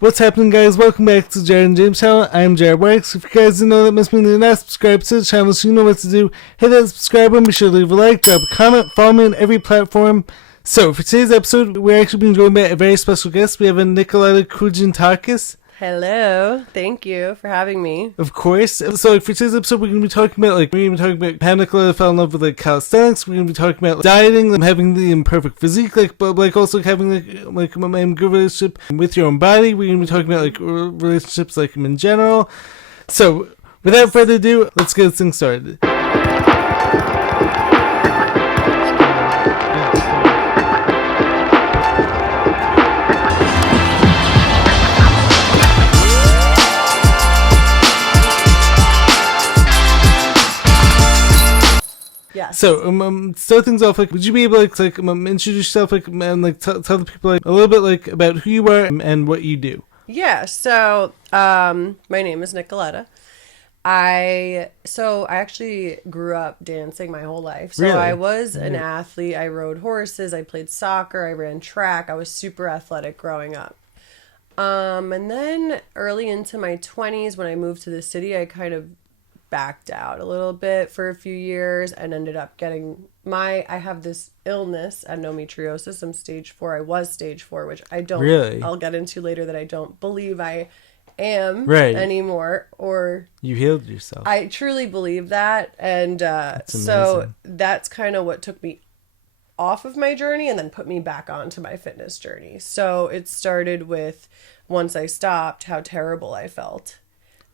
What's happening, guys? Welcome back to Jared and James channel. I'm Jared Works. If you guys didn't know, that must mean you're not subscribed to the channel, so you know what to do. Hit that subscribe button, be sure to leave a like, drop a comment, follow me on every platform. So, for today's episode, we're actually being joined by a very special guest. We have a Nicoleta Cougentakis. Hello, thank you for having me. Of course. So for today's episode, we're going to be talking about how Nicoleta fell in love with calisthenics. We're going to be talking about dieting, having the imperfect physique, but also having a good relationship with your own body. We're going to be talking about relationships in general. So without further ado, let's get this thing started. Yes. So, start things off, would you be able to, introduce yourself, and, tell the people, a little bit, about who you are and what you do? Yeah, so, my name is Nicoleta. I actually grew up dancing my whole life. So really? I was an athlete. I rode horses. I played soccer. I ran track. I was super athletic growing up. And then early into my 20s, when I moved to the city, I kind of backed out a little bit for a few years and ended up getting I have this illness, endometriosis. I'm stage 4. I was stage 4, which I don't really? I'll get into later, that I don't believe I am anymore, or you healed yourself. I truly believe that. And so that's kind of what took me off of my journey and then put me back onto my fitness journey. So it started with, once I stopped, how terrible I felt.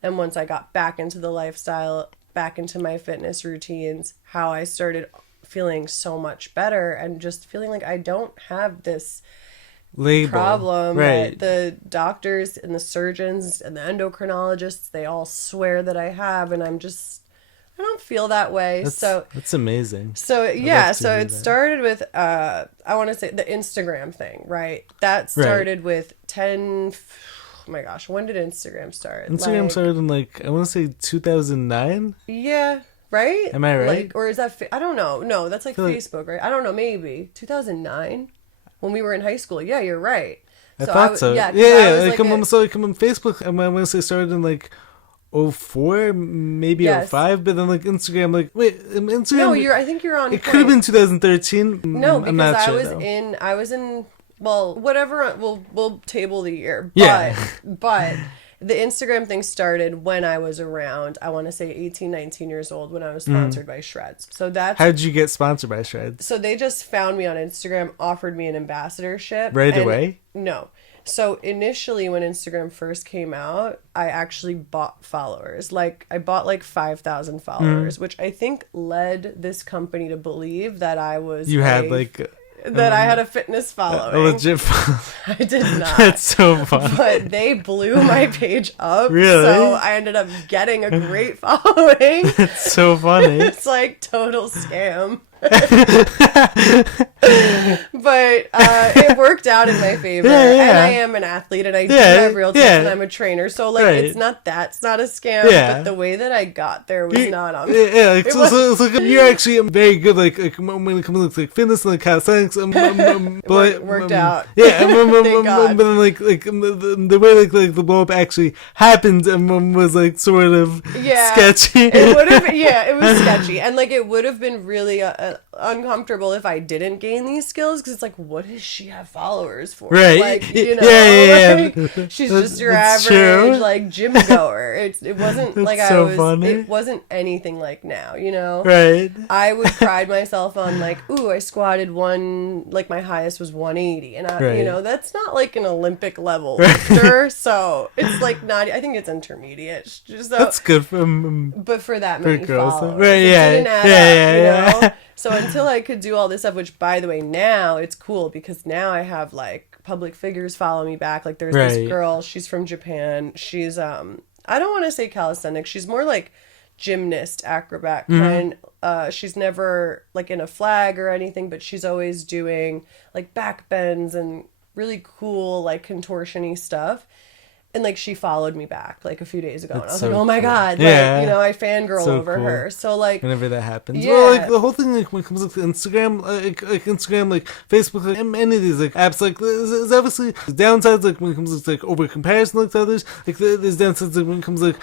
And once I got back into the lifestyle, back into my fitness routines, how I started feeling so much better and just feeling like I don't have this problem that the doctors and the surgeons and the endocrinologists, they all swear that I have. And I don't feel that way. That's amazing. So yeah, so it started with, I want to say the Instagram thing, right? That started with oh my gosh, when did Instagram start? Instagram started in I want to say 2009? Yeah, right? Am I right? Or is that, I don't know. No, that's Facebook, right? I don't know, maybe. 2009? When we were in high school. Yeah, you're right. I thought so. Yeah. I'm on Facebook, I want to say started in 04, maybe 05, but then Instagram, Instagram. No, I think you're on. It could have been 2013. No, because I'm not sure, I was in, well, whatever, we'll table the year. But the Instagram thing started when I was around, I want to say 18, 19 years old, when I was sponsored by Shreds. So that's... How did you get sponsored by Shreds? So they just found me on Instagram, offered me an ambassadorship. Right away? No. So initially, when Instagram first came out, I actually bought followers. I bought 5,000 followers, which I think led this company to believe that I was... I had a fitness following. A legit following. I did not. That's so fun. But they blew my page up. Really? So I ended up getting a great following. It's so funny. It's total scam. But it worked out in my favor. And I am an athlete, and I do have real tips, and I'm a trainer. So it's not a scam, but the way that I got there was not on me. You're actually very good when it comes to fitness and calisthenics. Worked out. Yeah, but then the way the blow up actually happened was sort of sketchy. It would have been, it was sketchy, and it would have been really uncomfortable if I didn't gain these skills, because it's what does she have followers for? Right. She's just your average gym goer. It wasn't funny. It wasn't anything like now, Right. I would pride myself on I squatted my highest was 180, and that's not an Olympic level lifter, so it's not, I think it's intermediate. So, that's good for but for that many girls, followers, right? It didn't add up, So until I could do all this stuff, which by the way, now it's cool because now I have public figures follow me back. There's this girl, she's from Japan. She's I don't want to say calisthenics. She's more gymnast, acrobat kind. She's never in a flag or anything, but she's always doing back bends and really cool contortion-y stuff. And like she followed me back like a few days ago, and I was so like, "Oh my cool. god!" Yeah. Like, you know, I fangirl So over cool. her. So like, whenever that happens, Yeah. well, like the whole thing, like when it comes to Instagram, like Instagram, like Facebook, like any of these like apps, like there's obviously downsides, like when it comes to like over comparison, like to others, like there's downsides, like when it comes to, like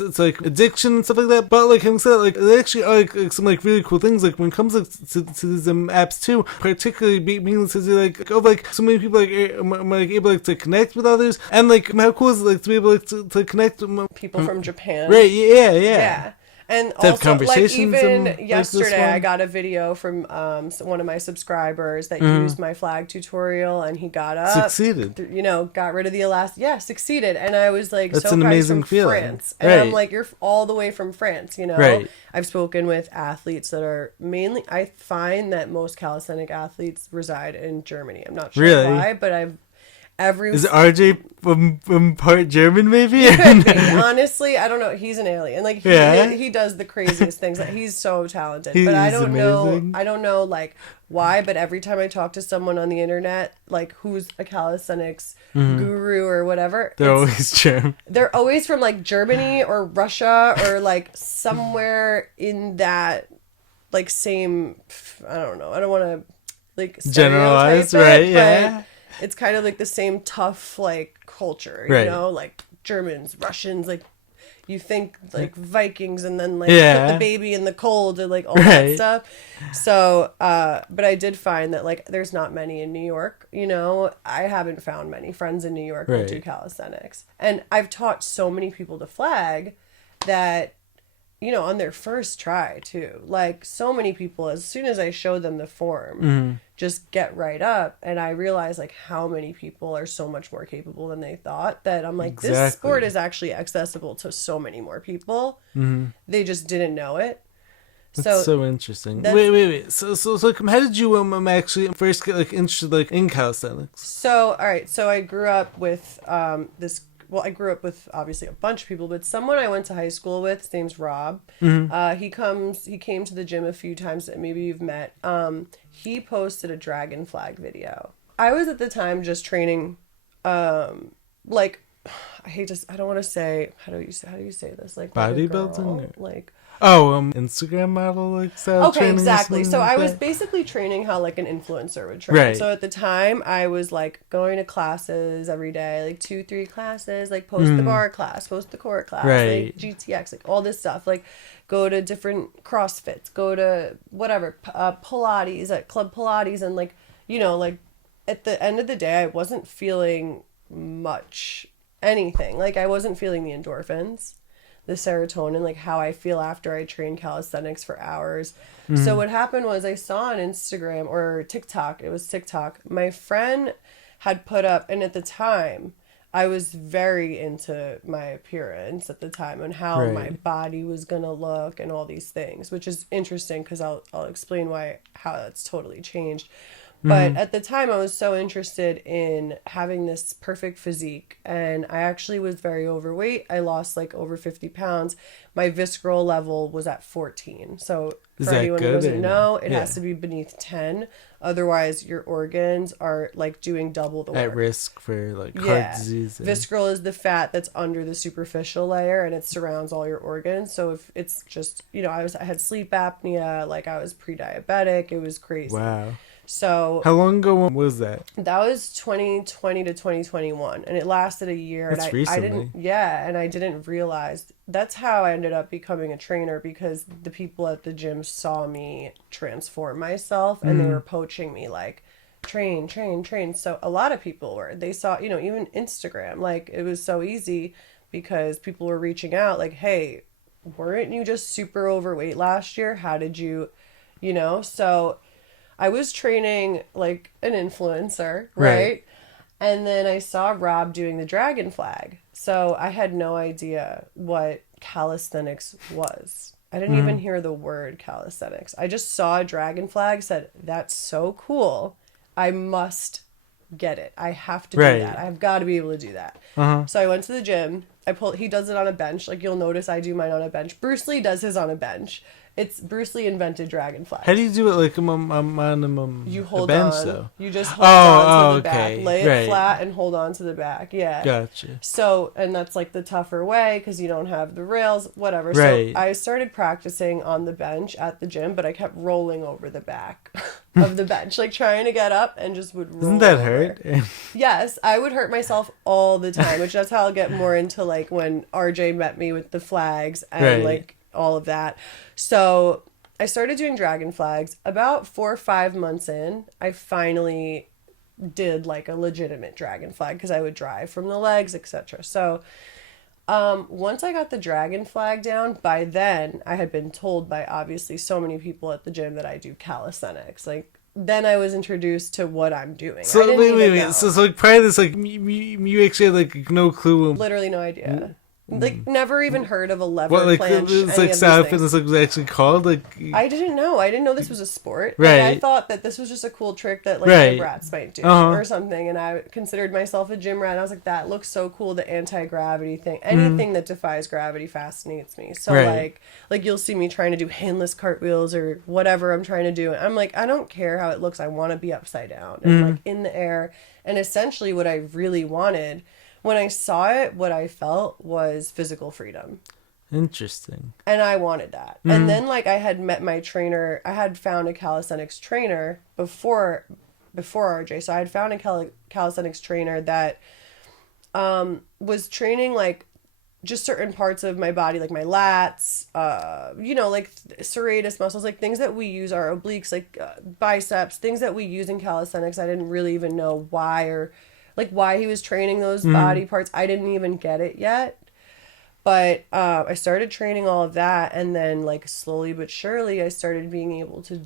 it's like addiction and stuff like that. But like having said, like there actually are like some like really cool things, like when it comes like to these apps too, particularly being like oh, like so many people like are like able like to connect with others, and like how cool is it like to be able like to connect with people from Japan. Right, yeah. Yeah. And To have also, like, conversations even like this yesterday, I one. got a video from one of my subscribers that used my flag tutorial, and he got up, Succeeded. you know, got rid of the elastic. Yeah, succeeded. And I was like, That's so an proud. He's amazing from feeling. France. And I'm Right. like, you're all the way from France, you know? Right. I've spoken with athletes that are mainly, I find that most calisthenic athletes reside in Germany. I'm not sure Really? why, but Is RJ from part German, maybe? Could be. Honestly, I don't know. He's an alien. Like Yeah. he does the craziest things. Like, he's so talented. He but I is don't amazing. know. I don't know like why. But every time I talk to someone on the internet, like who's a calisthenics guru or whatever, They're always German. they're always from like Germany or Russia or like somewhere in that like same. I don't know. I don't want to like Generalize, stereotype right? it, Yeah. but it's kind of like the same tough like culture, Right. you know, like Germans, Russians, like you think like Vikings and then like Yeah. put the baby in the cold and like all Right. that stuff. So, but I did find that like there's not many in New York, you know. I haven't found many friends in New York that do Right. calisthenics. And I've taught so many people to flag that, you know, on their first try too. Like so many people, as soon as I show them the form, just get right up. And I realize like how many people are so much more capable than they thought, that I'm like, this Exactly. sport is actually accessible to so many more people. They just didn't know it. That's so interesting. that's- Wait. So how did you actually first get like interested like in calisthenics? So, all right. So I grew up with this. Well, I grew up with obviously a bunch of people, but someone I went to high school with, his name's Rob. He came to the gym a few times that maybe you've met. He posted a dragon flag video. I was at the time just training, like, I don't want to say, how do you say this? Like Bodybuilding girl, or- like. Instagram model like style Okay, training or exactly. something So like I was that? basically training how like an influencer would train. Right. So at the time I was like going to classes every day, like 2-3 classes, like post the bar class, post the core class, Right. like GTX, like all this stuff, like go to different CrossFits, go to whatever, Pilates at Club Pilates, and like, you know, like at the end of the day I wasn't feeling much anything. Like I wasn't feeling the endorphins, the serotonin, like how I feel after I train calisthenics for hours. So what happened was I saw on Instagram or TikTok, it was TikTok, my friend had put up, and at the time I was very into my appearance at the time and how Right. my body was gonna look and all these things, which is interesting because I'll explain how that's totally changed. But at the time, I was so interested in having this perfect physique. And I actually was very overweight. I lost like over 50 pounds. My visceral level was at 14. So Is for that anyone who good doesn't or- know, it yeah. has to be beneath 10. Otherwise, your organs are like doing double the work. At risk for like heart disease. And... Visceral is the fat that's under the superficial layer and it surrounds all your organs. So if it's just, you know, I had sleep apnea, like I was pre-diabetic. It was crazy. Wow. So How long ago was that? that was 2020 to 2021, and it lasted a year. That's and I recently. I didn't realize that's how I ended up becoming a trainer, because the people at the gym saw me transform myself and they were poaching me like train. So a lot of people they saw, you know, even Instagram, like it was so easy because people were reaching out like, hey, weren't you just super overweight last year? How did you, you know? So I was training like an influencer, right? And then I saw Rob doing the dragon flag. So I had no idea what calisthenics was. I didn't even hear the word calisthenics. I just saw a dragon flag, said, that's so cool. I must get it. I have to do Right. that. I've got to be able to do that. So I went to the gym. He does it on a bench. Like you'll notice I do mine on a bench. Bruce Lee does his on a bench. It's Bruce Lee invented dragon flags. How do you do it like on You hold a bench, on. though? You just hold on to the okay. back. Lay it Right. flat and hold on to the back. Yeah. Gotcha. So, and that's like the tougher way because you don't have the rails, whatever. Right. So I started practicing on the bench at the gym, but I kept rolling over the back of the bench, like trying to get up and just would roll. Doesn't that over. hurt? Yes, I would hurt myself all the time, which that's how I'll get more into like when RJ met me with the flags and Right. like all of that. So I started doing dragon flags. About 4 or 5 months in, I finally did like a legitimate dragon flag because I would drive from the legs, etc. So once I got the dragon flag down, by then I had been told by obviously so many people at the gym that I do calisthenics. Like then I was introduced to what I'm doing. So I didn't wait. even know. So like prior to this, like you actually had like no clue. Literally no idea. Like never even heard of a lever What like planche. it's any like of style these things. fitness like was actually called like. I didn't know. I didn't know this was a sport. Like, I Right. thought that this was just a cool trick that like Right. gym rats might do Uh-huh. or something. And I considered myself a gym rat. And I was like, that looks so cool. The anti-gravity thing. Anything that defies gravity fascinates me. So Right. like you'll see me trying to do handless cartwheels or whatever I'm trying to do. And I'm like, I don't care how it looks. I want to be upside down and like in the air. And essentially what I really wanted when I saw it, what I felt was physical freedom. Interesting. And I wanted that. And then like I had met my trainer. I had found a calisthenics trainer before RJ. So I had found a calisthenics trainer that was training like just certain parts of my body, like my lats, like serratus muscles, like things that we use, our obliques, like biceps, things that we use in calisthenics. I didn't really even know why he was training those body parts. I didn't even get it yet. But I started training all of that, and then like slowly but surely I started being able to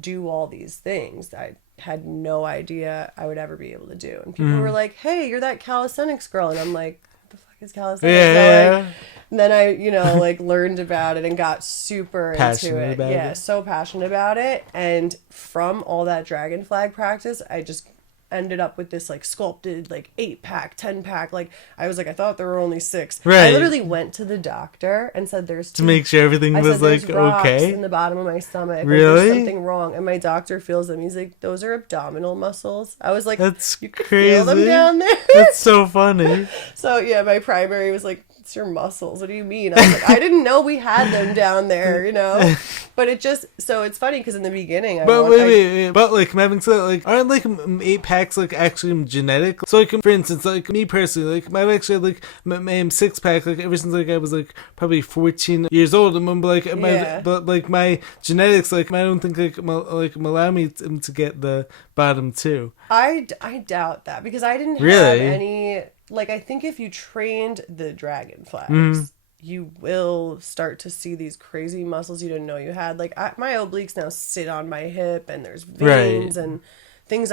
do all these things that I had no idea I would ever be able to do. And people were like, hey, you're that calisthenics girl. And I'm like, what the fuck is calisthenics? Yeah. And then I, like learned about it and got super Passionate into it. about Yeah, it. so passionate about it. And from all that dragon flag practice, I just ended up with this like sculpted like 8-pack 10-pack. Like I was like, I thought there were only 6. I Right. literally went to the doctor and said there's To make sure everything I was said, there's like rocks okay. in the bottom of my stomach. Like, Really? there's something wrong. And my doctor feels them. He's like, those are abdominal muscles. I was like, That's you could crazy. feel them down there. That's so funny. So yeah, my primary was like, it's your muscles. What do you mean? I was like, I didn't know we had them down there, But it just, so it's funny because in the beginning, But wait. But like having said that, like aren't like 8-packs like actually genetic? So like for instance, like me personally, like I've actually had like my 6-pack like ever since like I was like probably 14 years old. And but like my genetics, like I don't think like allow me to get the bottom 2. I doubt that because I didn't have Really? any. Like, I think if you trained the dragon flags, you will start to see these crazy muscles you didn't know you had. Like, my obliques now sit on my hip, and there's veins and things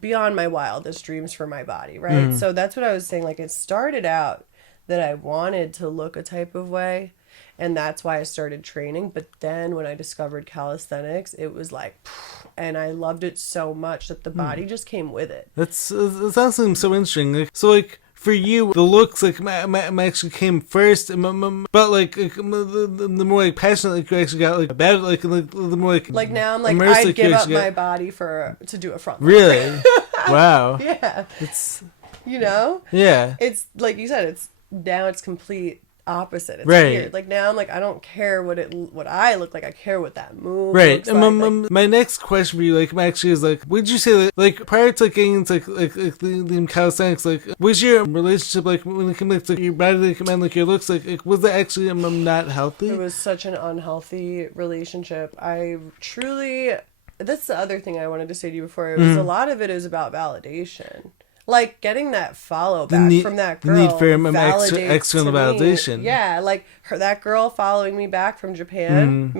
beyond my wildest dreams for my body, right? So that's what I was saying. Like, it started out that I wanted to look a type of way, and that's why I started training. But then when I discovered calisthenics, it was like, and I loved it so much that the body just came with it. That sounds so interesting. Like, so like. For you, the looks like actually came first, but like the more like passionate like you actually got like about it, like the more like Now I'm like immersed, I'd like, you give up actually my body to do a front. Really? Wow. Yeah. It's Yeah. It's like you said. It's complete opposite. It's Right. weird. Like now I'm like I don't care what I look like. I care what that move right. looks like. My next question for you, like, actually is like, would you say that, like, prior to like getting into the calisthenics, like, was your relationship like when it came like to your body, like, and like your looks, like was that actually not healthy? It was such an unhealthy relationship. I truly. That's the other thing I wanted to say to you before. It was a lot of it is about validation. Like getting that follow back from that girl. The need for validates external to me. validation. Yeah, like that girl following me back from Japan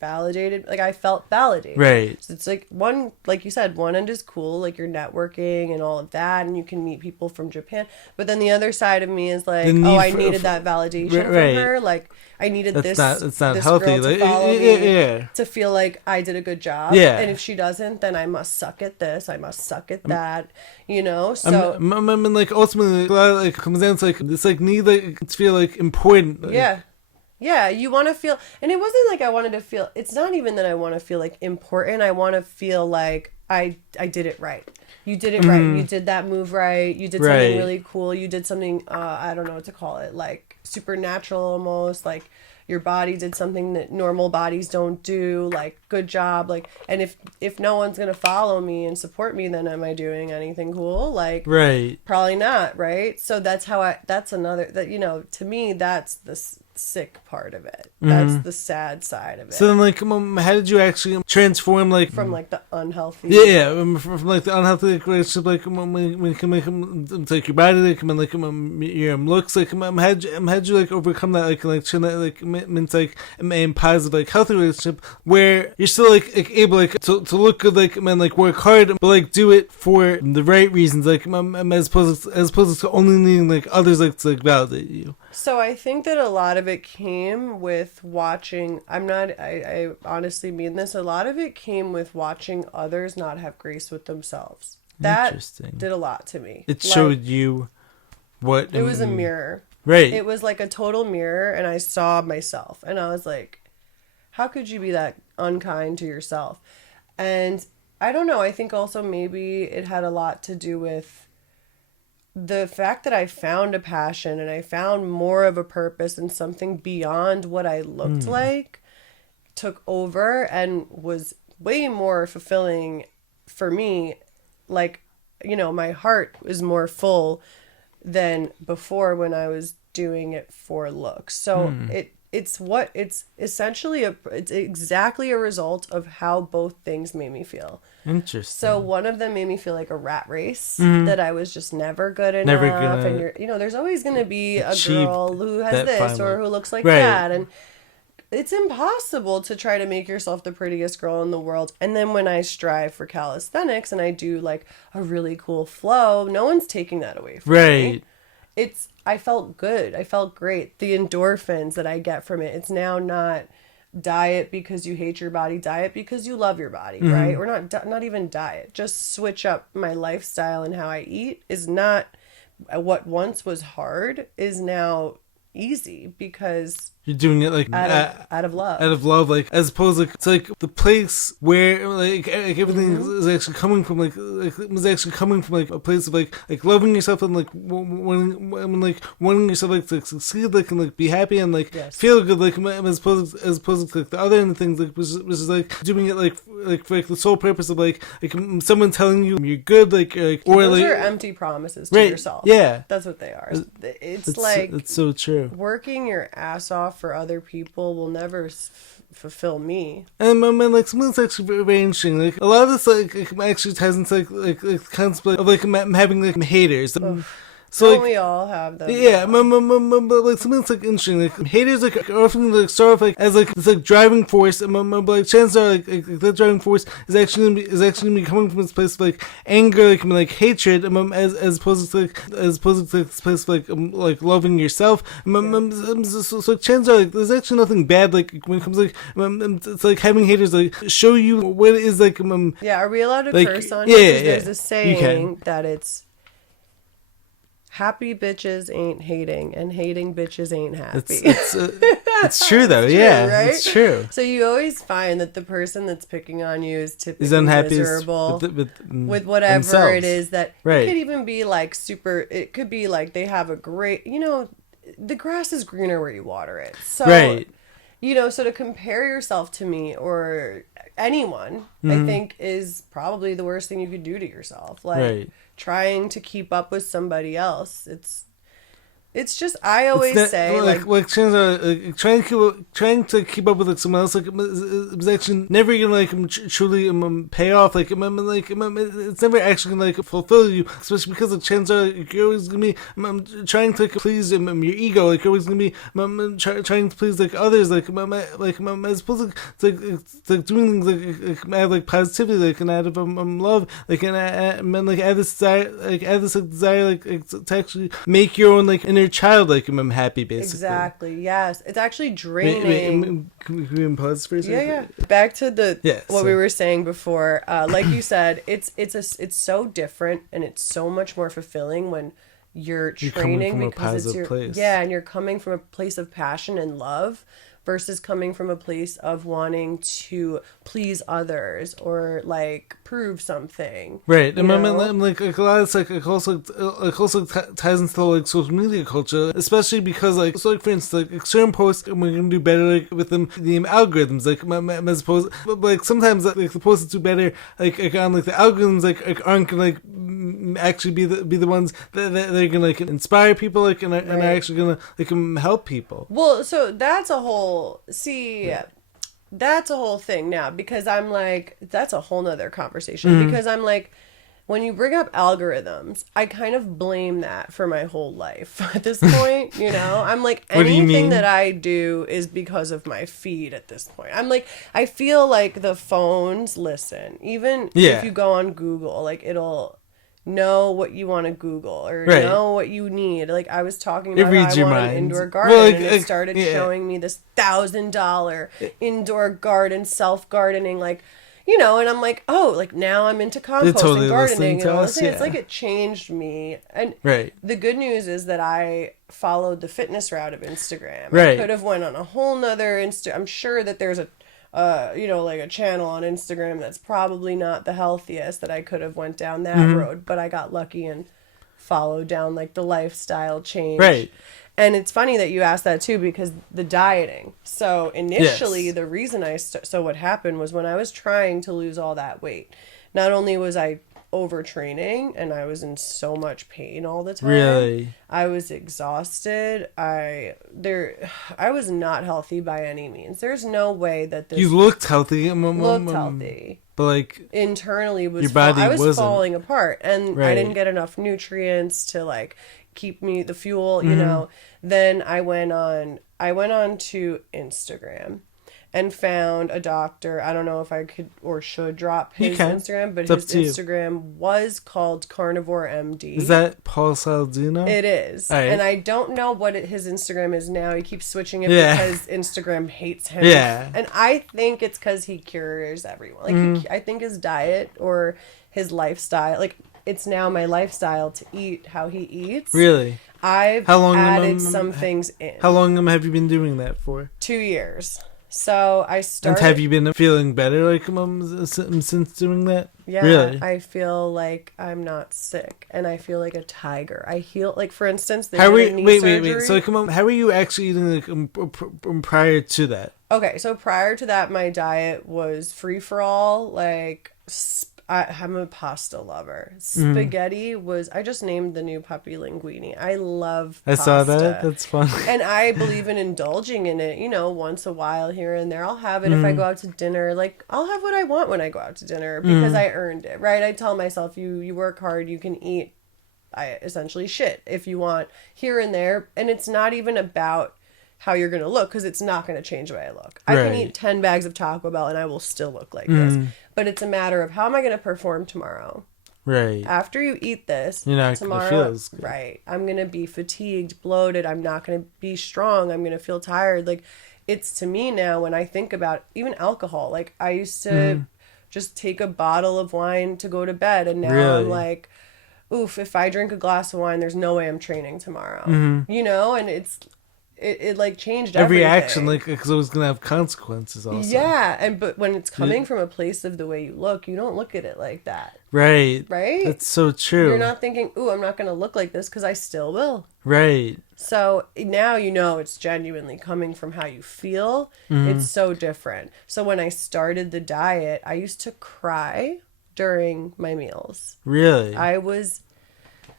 validated. Like I felt validated. Right. So it's like one, like you said, one end is cool, like you're networking and all of that, and you can meet people from Japan. But then the other side of me is like, I needed that validation from her. Like I needed it's not this healthy. girl to Like, follow me yeah. to feel like I did a good job. Yeah. And if she doesn't, then I must suck at this. I must suck at that. So I mean, like ultimately, a lot of, like comes down to like this like need like to feel like important. Like, yeah. Yeah, you want to feel, and it wasn't like I wanted to feel, it's not even that I want to feel like important. I want to feel like I did it right. You did it right. You did that move right. You did something really cool. You did something, I don't know what to call it, like supernatural almost, like your body did something that normal bodies don't do, like good job. Like, and if no one's going to follow me and support me, then am I doing anything cool? Like, probably not, right? So that's how that's another, that, you know, to me, that's the sick part of it. That's the sad side of it. So then, like, how did you actually transform, like, from like the unhealthy? From like the unhealthy like, relationship, like when you can it's like your body, like your looks, like how'd you like overcome that, like turn that like means like a positive like healthy relationship where you're still like able like to look good, like like work hard, but like do it for the right reasons, like as opposed to only needing like others like to like validate you. So I think that a lot of it came with watching, I honestly mean this, a lot of it came with watching others not have grace with themselves. That did a lot to me. It showed you what... It was a mirror. Right. It was like a total mirror, and I saw myself, and I was like, how could you be that unkind to yourself? And I don't know, I think also maybe it had a lot to do with the fact that I found a passion and I found more of a purpose and something beyond what I looked like took over and was way more fulfilling for me. Like, you know, my heart was more full than before when I was doing it for looks. So it's essentially it's exactly a result of how both things made me feel. Interesting. So one of them made me feel like a rat race, that I was just never good enough. Never gonna, and you know, there's always going to be a girl who has this finally. or who looks like that. And it's impossible to try to make yourself the prettiest girl in the world. And then when I strive for calisthenics and I do like a really cool flow, no one's taking that away from me. I felt good. I felt great. The endorphins that I get from it, it's now not diet because you hate your body, diet because you love your body, right? Or not even diet. Just switch up my lifestyle and how I eat is not what once was hard is now easy because you're doing it like out of love. Out of love, like as opposed to it's like the place where like everything is actually coming from, like it was actually coming from like a place of like loving yourself and like wanting yourself like to succeed, like and like be happy and like feel good, like as opposed to like the other end of things, like which is like doing it like for like the sole purpose of like someone telling you you're good, like or those like are empty promises to yourself. Yeah, that's what they are. It's like it's so true. Working your ass off for other people will never fulfill me. And like something that's actually very, very interesting. Like a lot of this like actually ties into like concept of like having like haters. So don't we all have them? Yeah, but like something that's like interesting. Like haters like are often like start off like as like this like driving force, and but like chances are like that driving force is actually gonna be coming from this place of like anger, like hatred, as opposed to like this place of like loving yourself. So chances are like there's actually nothing bad like when it comes like it's like having haters like show you what it is like. Yeah, are we allowed to like, curse on it? There's a saying that it's happy bitches ain't hating, and hating bitches ain't happy. It's true though. It's yeah, true, right? It's true. So you always find that the person that's picking on you is typically unhappy miserable with whatever themselves. It is that right. It could even be like super. It could be like they have a great. You know, the grass is greener where you water it. So, right. You know, so to compare yourself to me or anyone, I think is probably the worst thing you could do to yourself. Like. Right. Trying to keep up with somebody else, it's just I always say trying to keep up with like someone else, like it was actually never gonna like truly pay off, like it's never actually gonna like fulfill you, especially because the chances are you're always gonna be trying to please your ego, like you're always gonna be trying to please like others, like as opposed to like doing things like out of like positivity, like and out of love, like and like add this desire like to actually make your own like inner child like I'm happy, basically. Exactly. Yes, it's actually draining. Can we pause for a second? Yeah. Back to what we were saying before. Like you said, it's so different and it's so much more fulfilling when you're coming training from a because it's positive place. yeah, and you're coming from a place of passion and love versus coming from a place of wanting to please others or like prove something. Right, and you I'm know? like a lot of it also ties into like social media culture, especially because like so like for instance like certain posts we're gonna do better like with them the algorithms like as opposed but like sometimes like the posts that do better like on like the algorithms like aren't gonna like actually be the ones that they're gonna like inspire people like and are actually gonna like help people. Well, so that's a whole that's a whole thing now because I'm like that's a whole nother conversation because I'm like when you bring up algorithms, I kind of blame that for my whole life at this point, you know? I'm like, What do you anything mean? that I do is because of my feed at this point. I'm like, I feel like the phones listen. Even Yeah. if you go on Google, like it'll know what you want to Google or Right. know what you need. Like I was talking It about how reads I your want an mind. indoor garden Well, like, and it started yeah. showing me this $1,000 indoor garden, self-gardening, like, you know, and I'm like, oh, like now I'm into composting, totally listening gardening, to and all us, this. It's yeah. like it changed me. And Right. the good news is that I followed the fitness route of Instagram. Right. I could have went on a whole nother I'm sure that there's a you know, like a channel on Instagram that's probably not the healthiest that I could have went down that road, but I got lucky and followed down like the lifestyle change. Right. And it's funny that you asked that too because the dieting. So initially Yes. the reason so what happened was when I was trying to lose all that weight, not only was I overtraining and I was in so much pain all the time. Really? I was exhausted. I was not healthy by any means. There's no way that this You looked healthy. looked healthy. But like Internally was your body I was wasn't. falling apart and I Right. didn't get enough nutrients to like keep me the fuel, you know. Then I went on to Instagram and found a doctor. I don't know if I could or should drop his Instagram, but It's his up to Instagram was called Carnivore MD. Is that Paul Saldino? It is. All right. And I don't know what his Instagram is now. He keeps switching it Yeah. because Instagram hates him. Yeah. And I think it's because he cures everyone. Like I think his diet or his lifestyle, like it's now my lifestyle to eat how he eats. Really? I've How long added some things in. How long have you been doing that for? 2 years. So I started. And have you been feeling better like since doing that? Yeah, Really? I feel like I'm not sick, and I feel like a tiger. I heal like, for instance, they How were did a you, knee wait. surgery. So come on, how were you actually eating like prior to that? Okay, so prior to that, my diet was free for all. Like, I'm a pasta lover. Spaghetti was. I just named the new puppy linguine. I love I pasta. saw that. That's fun. And I believe in indulging in it, you know, once a while here and there. I'll have it if I go out to dinner. Like, I'll have what I want when I go out to dinner because I earned it, right? I tell myself, you work hard, you can eat essentially shit if you want here and there. And it's not even about how you're going to look because it's not going to change the way I look. I can Right. eat 10 bags of Taco Bell and I will still look like this. But it's a matter of how am I going to perform tomorrow? Right. After you eat this, You're not gonna tomorrow, feel as good. right? I'm gonna be fatigued, bloated. I'm not gonna be strong. I'm gonna feel tired. Like, it's to me now when I think about even alcohol. Like, I used to just take a bottle of wine to go to bed, and now Really? I'm like, oof! If I drink a glass of wine, there's no way I'm training tomorrow. You know, and it like changed Every everything. action, like, because it was gonna have consequences. Also. Yeah, but when it's coming from a place of the way you look, you don't look at it like that. Right. Right? That's so true. You're not thinking, ooh, I'm not going to look like this because I still will. Right. So now you know it's genuinely coming from how you feel. It's so different. So when I started the diet, I used to cry during my meals. Really. I was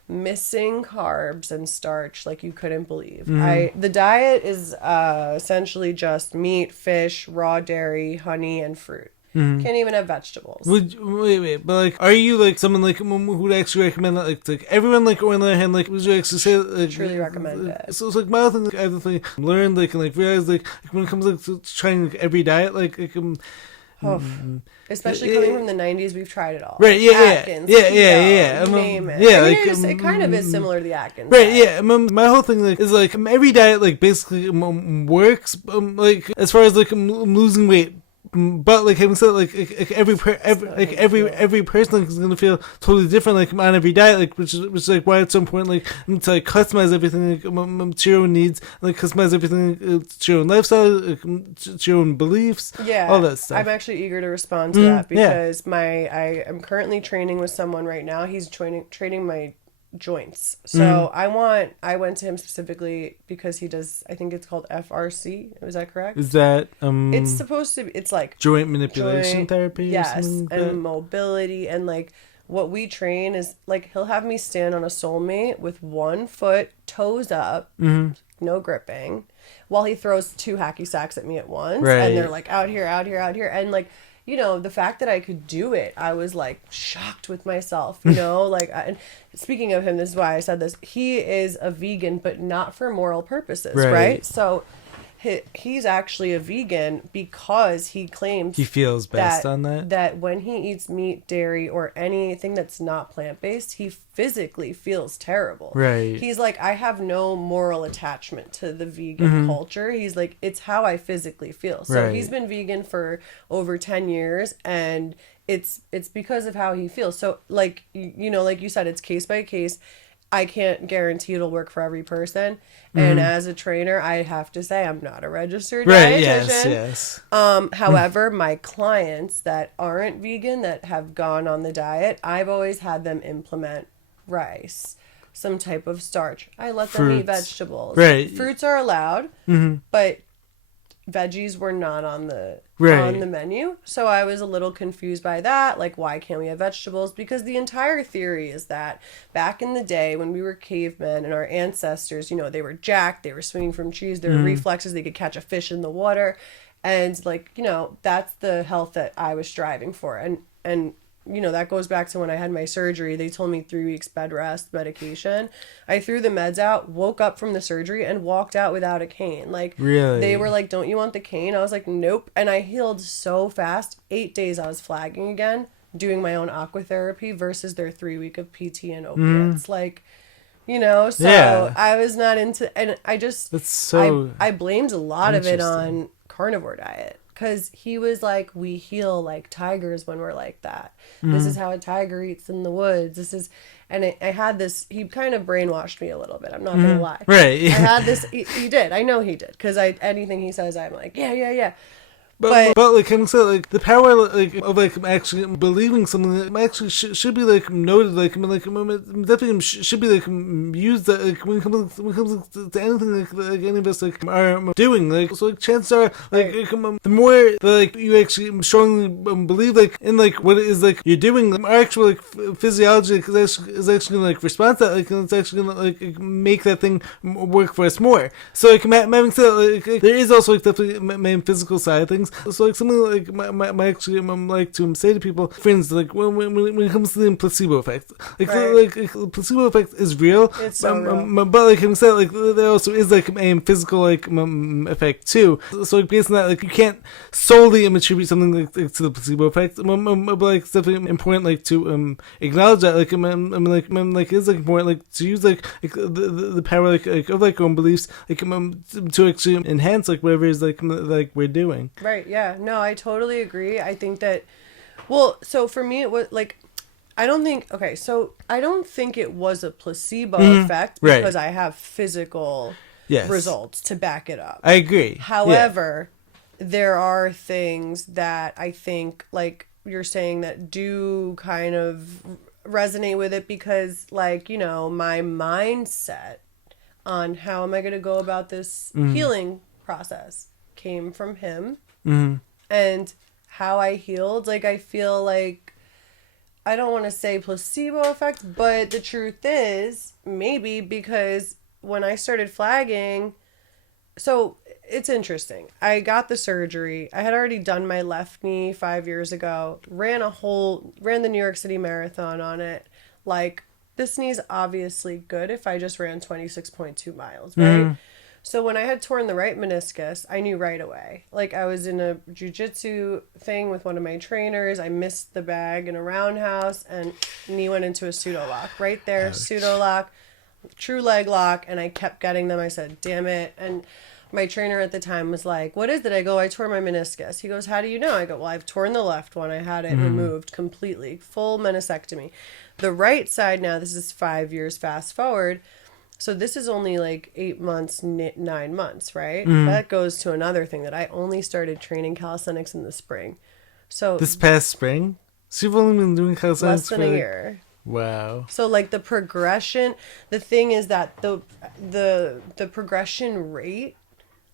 missing carbs and starch like you couldn't believe. The diet is essentially just meat, fish, raw dairy, honey, and fruit. Can't even have vegetables. Wait, but like, are you like someone like who would actually recommend that? Like everyone, like on the other hand, like would you actually say like, Truly recommend it. So it's like my thing, like, I've like, learned like and like realized like when it comes like to trying like, every diet, like Especially coming from the 90s, we've tried it all. Right, yeah. Atkins, keto, you name it. Yeah, I mean, like, it kind of is similar to the Atkins. right, diet. yeah. My whole thing like is like every diet like basically works, like as far as like losing weight. but like having said, every person is going to feel totally different, like on every diet, like which is like why it's so important, like to like customize everything to your own needs, like customize everything to your own lifestyle, to your own beliefs, all that stuff. I'm actually eager to respond to that because I am currently training with someone right now. He's training my joints. So I went to him specifically because he does, I think it's called FRC. Is that correct? Is that it's supposed to be, it's like joint manipulation therapy? Yes, and like mobility, and like what we train is like he'll have me stand on a soulmate with 1 foot, toes up, no gripping, while he throws 2 hacky sacks at me at once, and they're like out here, and like, you know, the fact that I could do it, I was like shocked with myself, you know, like, and speaking of him, this is why I said this, he is a vegan, but not for moral purposes, right? So he's actually a vegan because he claims he feels best on that when he eats meat, dairy, or anything that's not plant-based, he physically feels terrible. Right. He's like, I have no moral attachment to the vegan culture. He's like, it's how I physically feel. So he's been vegan for over 10 years, and it's because of how he feels. So like, you know, like you said, it's case by case. I can't guarantee it'll work for every person. And as a trainer, I have to say I'm not a registered dietitian. Yes. However, my clients that aren't vegan, that have gone on the diet, I've always had them implement rice, some type of starch. I let them eat vegetables. Right. Fruits are allowed, but veggies were not on the menu. So I was a little confused by that. Like, why can't we have vegetables? Because the entire theory is that back in the day when we were cavemen and our ancestors, you know, they were jacked, they were swinging from trees, their reflexes, they could catch a fish in the water. And like, you know, that's the health that I was striving for. And you know, that goes back to when I had my surgery. They told me 3 weeks bed rest, medication. I threw the meds out, woke up from the surgery, and walked out without a cane. Like, really? They were like, don't you want the cane? I was like, nope. And I healed so fast. 8 days I was flagging again, doing my own aqua therapy versus their 3 week of PT and opiates. Like, you know, so I was not into, and I just, that's so I blamed a lot of it on carnivore diet. Because he was like, we heal like tigers when we're like that. This is how a tiger eats in the woods. This is, and I had this, he kind of brainwashed me a little bit. I'm not going to lie. Right. I had this, he did. I know he did. Because anything he says, I'm like, yeah. But like I'm saying, like the power like of like actually believing something that actually should be like noted, like definitely should be like used like when it comes to anything like any of us like are doing, like so like chances are like the more like you actually strongly believe like in like what it is like you're doing, our actual like physiology is actually gonna like respond to that, like it's actually gonna like make that thing work for us more. So like having said like there is also like definitely main physical side of things. So like something like my actually like to say to people, for instance, like when it comes to the placebo effect, like the placebo effect is real. It's so real. But like having said, like there also is like a physical like effect too. So like based on that, like you can't solely attribute something like to the placebo effect. But like it's definitely important like to acknowledge that like like it's like important like to use like the power like of like your own beliefs like to actually enhance like whatever it is like we're doing. Right. Yeah. No, I totally agree. I think that, well, so for me, it was like, I don't think it was a placebo effect because I have physical results to back it up. I agree. However, there are things that I think, like you're saying, that do kind of resonate with it because, like, you know, my mindset on how am I going to go about this healing process came from him. And how I healed, like I feel like, I don't want to say placebo effect, but the truth is maybe because when I started flagging, so it's interesting. I got the surgery. I had already done my left knee 5 years ago, ran the New York City Marathon on it. Like, this knee's obviously good if I just ran 26.2 miles, right? So when I had torn the right meniscus, I knew right away. Like, I was in a jiu-jitsu thing with one of my trainers. I missed the bag in a roundhouse, and knee went into a pseudo lock. Right there, pseudo lock, true leg lock, and I kept getting them. I said, damn it. And my trainer at the time was like, what is it? I go, I tore my meniscus. He goes, how do you know? I go, well, I've torn the left one. I had it removed completely, full meniscectomy. The right side now, this is 5 years fast forward. So this is only like 8 months, 9 months, right? That goes to another thing that I only started training calisthenics in the spring. So this past spring? So you've only been doing calisthenics less than a year. Wow. So like the progression, the thing is that the progression rate,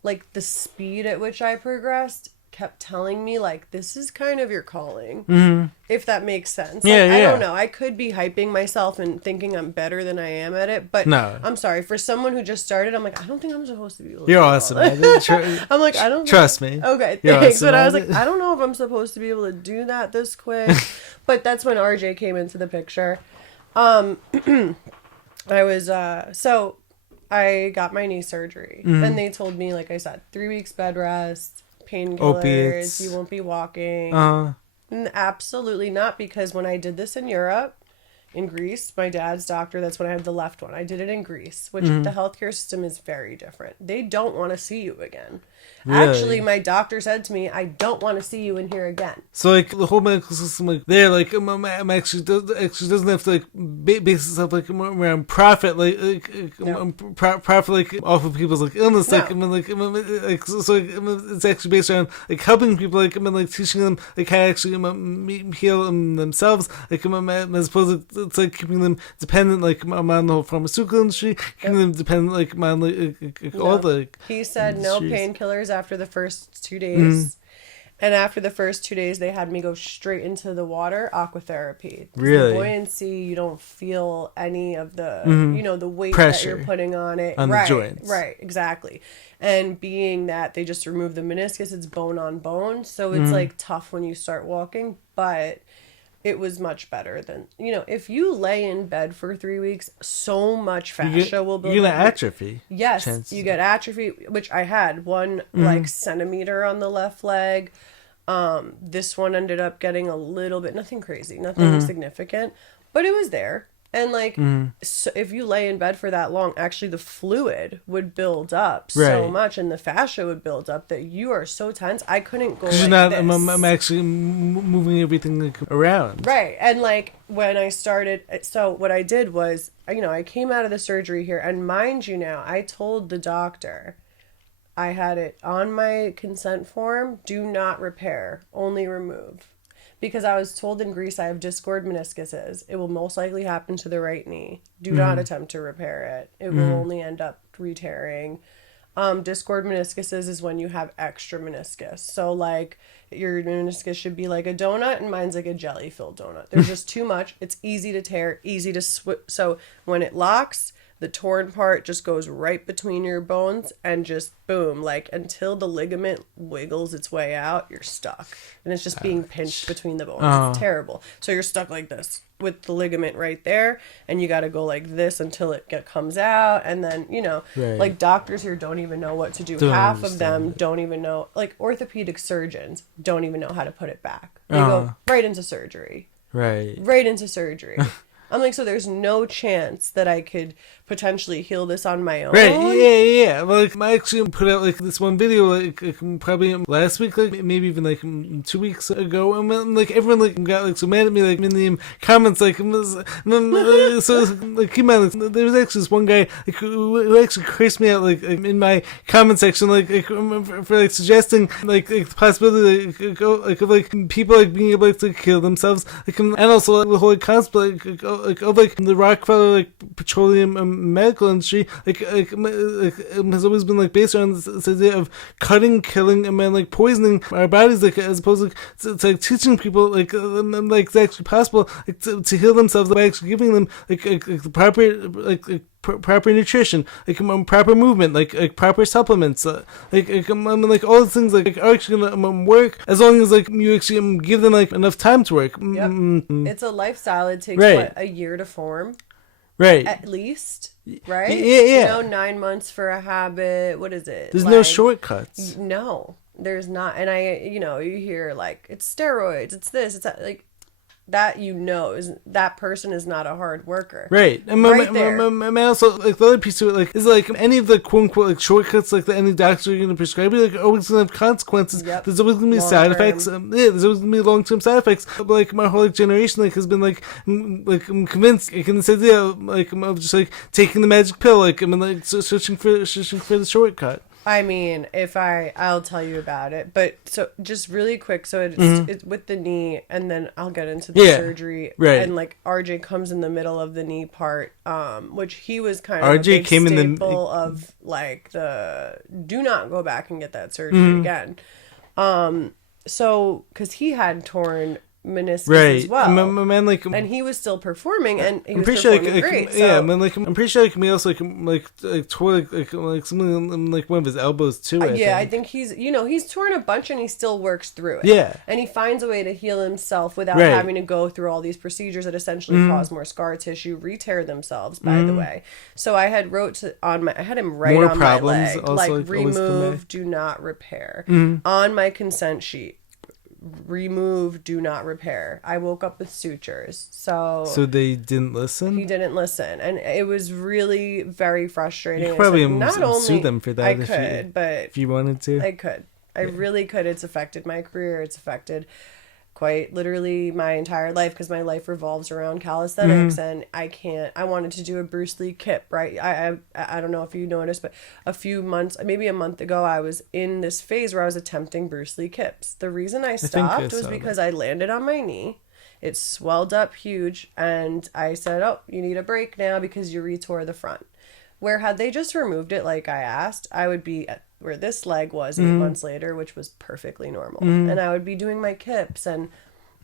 like the speed at which I progressed, kept telling me like this is kind of your calling, if that makes sense. Yeah, like, yeah. I don't know. I could be hyping myself and thinking I'm better than I am at it, but No. I'm sorry for someone who just started. I'm like, I don't think I'm supposed to be able to You're do all awesome that. at it. I'm like, I don't Trust me. Okay, You're thanks. awesome But I was at like, it. I don't know if I'm supposed to be able to do that this quick. But that's when RJ came into the picture. I was so I got my knee surgery, and they told me, like I said, 3 weeks bed rest, painkillers, Opiates. you won't be walking. Uh, Absolutely not, because when I did this in Europe, in Greece, my dad's doctor, that's when I had the left one. I did it in Greece, which the healthcare system is very different. They don't want to see you again. Really? Actually, my doctor said to me, I don't want to see you in here again. so like the whole medical system, like there, like actually doesn't have to like base itself like around profit, No. profit like off of people's like illness, No. like so it's actually based around like helping people, like teaching them like how to actually heal themselves, like as opposed to it's like keeping them dependent like on the whole pharmaceutical industry, keeping them dependent like on all the. Like, He said no industries. painkillers after the first 2 days. And after the first 2 days, they had me go straight into the water, aquatherapy. 'Cause Really? The buoyancy, you don't feel any of the, the weight Pressure that you're putting on it. on the right, joints. Right, exactly. And being that they just removed the meniscus, it's bone on bone. So it's like tough when you start walking, but it was much better than, if you lay in bed for 3 weeks, so much fascia will build You're up. gonna atrophy. Yes, chances. you get atrophy, which I had one like centimeter on the left leg. This one ended up getting a little bit, nothing crazy, nothing significant, but it was there. And like, so if you lay in bed for that long, actually the fluid would build up so Right. much, and the fascia would build up that you are so tense. I couldn't go. Because Like you're not, this. I'm actually moving everything like around. Right. And like when I started, so what I did was, I came out of the surgery here, and mind you now, I told the doctor, I had it on my consent form, do not repair, only remove. Because I was told in Greece I have discoid meniscuses. It will most likely happen to the right knee. Do not attempt to repair it. It will only end up re-tearing. Discoid meniscuses is when you have extra meniscus. So like your meniscus should be like a donut, and mine's like a jelly-filled donut. There's just too much. It's easy to tear, easy to so when it locks, the torn part just goes right between your bones and just boom, like until the ligament wiggles its way out, you're stuck. And it's just being pinched between the bones. It's terrible. So you're stuck like this with the ligament right there, and you got to go like this until it comes out. And then, Right. like doctors here don't even know what to do. Don't Half of them understand. don't even know, like orthopedic surgeons don't even know how to put it back. They go right into surgery. Right. Right into surgery. I'm like, so there's no chance that I could potentially heal this on my own. Right, yeah. Well, like, I actually put out like this one video like probably last week, like maybe even like 2 weeks ago, and when, like everyone like got like so mad at me like in the comments like so like keep in mind, like, there was actually this one guy like who actually cursed me out like in my comment section like for like suggesting like the possibility of like people like being able to kill themselves, like, and also like, the whole concept like of like the Rockefeller like petroleum medical industry like has always been like based around this idea of cutting, killing, and then like poisoning our bodies, like as opposed to like teaching people like it's actually possible like to heal themselves by actually giving them like the proper proper nutrition, like proper movement, like proper supplements, like all the things like are actually gonna work as long as like you actually give them like enough time to work. Yep. It's a lifestyle. It takes Right. what, a year to form, Right. at least, right? Yeah. 9 months for a habit. What is it? There's no shortcuts. No, there's not. And you hear like it's steroids, it's this, it's that. Like that is that person is not a hard worker. Right. And also, like, the other piece to it, like, is, like, any of the quote-unquote, like, shortcuts, like, that any doctor are going to prescribe you, like, are always going to have consequences. Yep. There's always going to be side effects. There's always going to be long-term side effects. But, like, my whole, like, generation, like, has been, like, I'm convinced, like, in this idea, like, of just, like, taking the magic pill, like, I'm, like, searching for the shortcut. I mean, I'll tell you about it, but so just really quick, so it's with the knee, and then I'll get into the surgery, right? And like RJ comes in the middle of the knee part, which he was kind of RJ a big came staple of like the do not go back and get that surgery again, so because he had torn meniscus as well, man, like, and he was still performing, and he I'm was pretty sure, performing great. I'm pretty sure, like, me also, like tore, like something in, like, one of his elbows too. I think he's torn a bunch, and he still works through it. Yeah, and he finds a way to heal himself without having to go through all these procedures that essentially cause more scar tissue, re-tear themselves. By the way, so I had I had him write on my leg, also, like remove, do not repair, on my consent sheet. Remove, do not repair. I woke up with sutures. So they didn't listen? He didn't listen. And it was really very frustrating. You could probably sue them for that. If you wanted to. I could. I really could. It's affected my career. It's affected quite literally my entire life, because my life revolves around calisthenics, and I wanted to do a Bruce Lee kip, right? I don't know if you noticed, but maybe a month ago, I was in this phase where I was attempting Bruce Lee kips. The reason I stopped was because I landed on my knee. It swelled up huge, and I said, oh, you need a break now because you retore the front. Where had they just removed it like I asked, I would be at where this leg was 8 months later, which was perfectly normal. And I would be doing my kips. And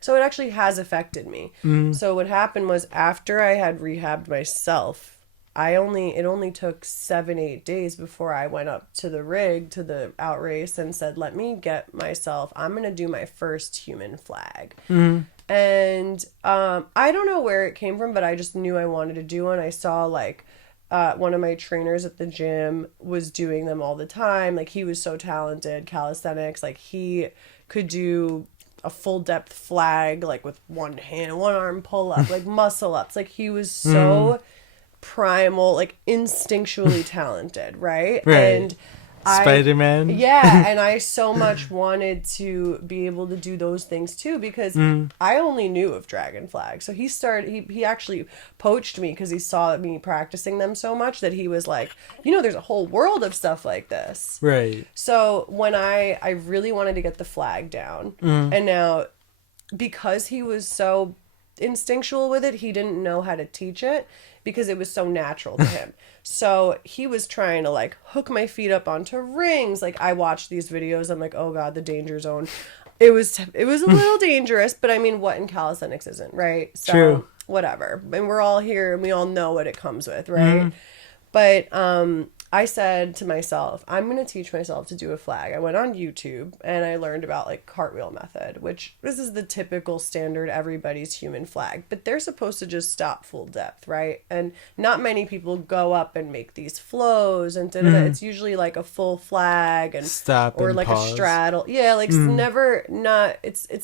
so it actually has affected me. So what happened was, after I had rehabbed myself, it only took 7-8 days before I went up to the rig, to the out race, and said, let me get myself, I'm going to do my first human flag. And I don't know where it came from, but I just knew I wanted to do one. I saw, like, one of my trainers at the gym was doing them all the time. Like, he was so talented, calisthenics. Like, he could do a full depth flag, like, with one hand, one arm pull up, like muscle ups. Like, he was so primal, like, instinctually talented, right? And Spider-Man. And I so much wanted to be able to do those things too, because I only knew of dragon flags. So he actually poached me because he saw me practicing them so much that he was like, there's a whole world of stuff like this. Right. So when I really wanted to get the flag down, and now because he was so instinctual with it, he didn't know how to teach it because it was so natural to him. So he was trying to, like, hook my feet up onto rings. Like, I watched these videos, I'm like, oh god, the danger zone. It was a little dangerous, but I mean, what in calisthenics isn't, right? So true. Whatever. And we're all here and we all know what it comes with, right? But I said to myself, I'm going to teach myself to do a flag. I went on YouTube and I learned about, like, cartwheel method, which this is the typical standard everybody's human flag, but they're supposed to just stop full depth, right? And not many people go up and make these flows and it's usually like a full flag and stop or and like pause. A straddle. Yeah, like it's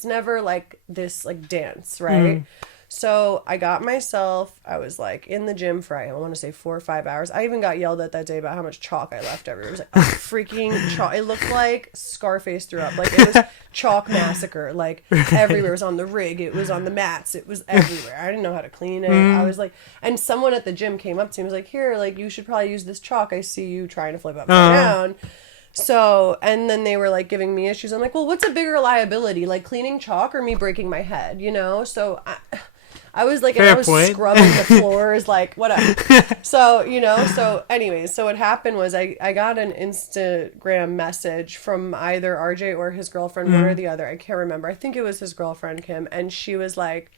never like this, like, dance, right? So I was like in the gym for, I want to say 4 or 5 hours. I even got yelled at that day about how much chalk I left everywhere. It was like a freaking chalk. It looked like Scarface threw up. Like, it was chalk massacre. Like, everywhere. It was on the rig. It was on the mats. It was everywhere. I didn't know how to clean it. I was like, and someone at the gym came up to me and was like, here, like, you should probably use this chalk. I see you trying to flip upside down. So, and then they were, like, giving me issues. I'm like, well, what's a bigger liability? Like, cleaning chalk or me breaking my head, So I was like, and I was scrubbing the floors, like, whatever. So, anyways, so what happened was I got an Instagram message from either RJ or his girlfriend, one or the other. I can't remember. I think it was his girlfriend, Kim. And she was like,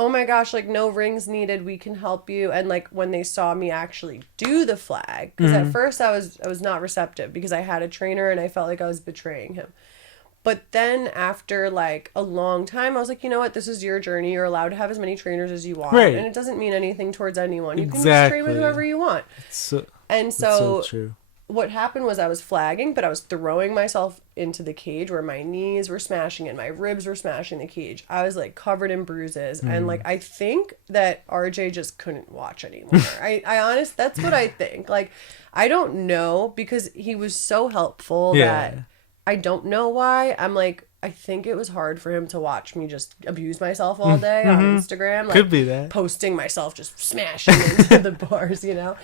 oh my gosh, like, no rings needed. We can help you. And, like, when they saw me actually do the flag, because at first I was not receptive because I had a trainer and I felt like I was betraying him. But then after, like, a long time, I was like, you know what? This is your journey. You're allowed to have as many trainers as you want. Right. And it doesn't mean anything towards anyone. You can just train with whoever you want. So so true. what happened was I was flagging, but I was throwing myself into the cage where my knees were smashing and my ribs were smashing the cage. I was like covered in bruises. And like, I think that RJ just couldn't watch anymore. That's what I think. Like, I don't know, because he was so helpful that I don't know why. I'm like, I think it was hard for him to watch me just abuse myself all day on Instagram. Like, could be that. Posting myself just smashing into the bars, you know?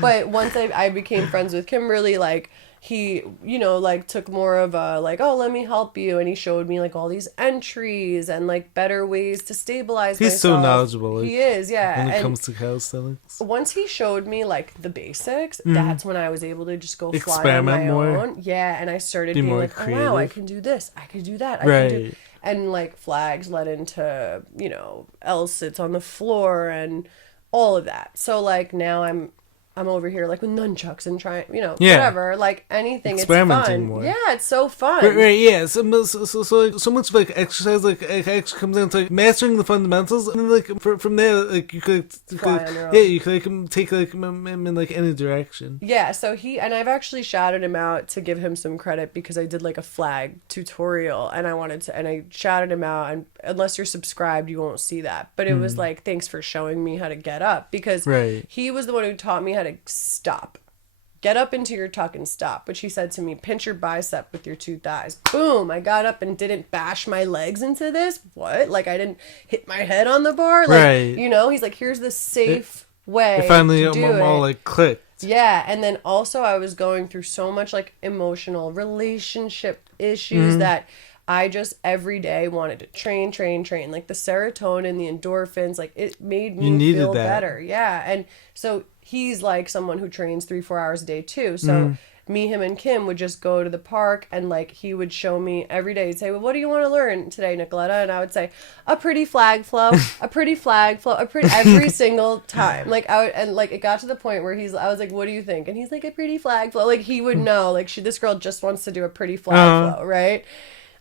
But once I became friends with Kimberly, like, he, you know, like, took more of a, like, oh, let me help you. And he showed me, like, all these entries and, like, better ways to stabilize myself. He's so knowledgeable. Like, he is, yeah. when it comes to calisthenics. Once he showed me, like, the basics, that's when I was able to just go fly Experiment on my more. own. Yeah, and I started being like, creative. oh, wow, I can do this. I can do that. I right. can do... And, like, flags led into, you know, L sits on the floor and all of that. So, like, now I'm over here, like, with nunchucks and trying, you know, whatever, like, anything. Experimenting it's fun. more. Yeah, it's so fun. Right, yeah. So like, so much of, like, exercise, like, actually comes down to, like, mastering the fundamentals, and then, like, from there, like, you could, Fly on your own. yeah, you could, like, take, like, him in, like, any direction. Yeah, so and I've actually shouted him out to give him some credit, because I did, like, a flag tutorial, and I shouted him out, and unless you're subscribed, you won't see that. But it was like, thanks for showing me how to get up, because he was the one who taught me how to stop. Get up into your tuck and stop. Which he said to me, pinch your bicep with your two thighs. Boom! I got up and didn't bash my legs into this. What? Like, I didn't hit my head on the bar? Like, you know, he's like, here's the safe way it finally to do it. all, like, clicked. Yeah, and then also I was going through so much, like, emotional relationship issues that I just every day wanted to train. Like, the serotonin, the endorphins, like, it made me feel better. Yeah, and so he's, like, someone who trains 3-4 hours a day, too. So me, him, and Kim would just go to the park, and, like, he would show me every day. He'd say, well, what do you want to learn today, Nicoleta? And I would say, a pretty flag flow, a pretty flag flow, every single time. Like, it got to the point where I was like, what do you think? And he's like, a pretty flag flow. Like, he would know, like, this girl just wants to do a pretty flag flow, right?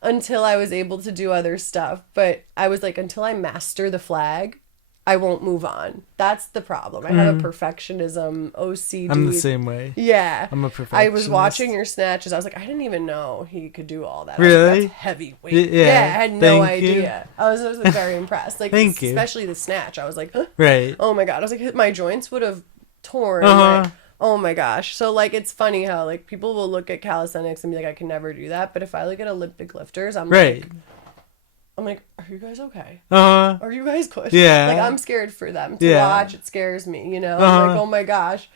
Until I was able to do other stuff. But I was like, until I master the flag, I won't move on. That's the problem. I have a perfectionism, OCD. I'm the same way. Yeah. I'm a perfectionist. I was watching your snatches. I was like, I didn't even know he could do all that. Really? I was like, that's heavy weight. Yeah, I had no idea. You. I was very impressed. Like, Thank you. Especially the snatch. I was like, huh? Right. Oh my God. I was like, my joints would have torn. Like, oh my gosh. So, like, it's funny how, like, people will look at calisthenics and be like, I can never do that. But if I look at Olympic lifters, I'm like, are you guys okay? Are you guys good? Yeah. Like, I'm scared for them to watch. It scares me, you know? I'm like, oh my gosh.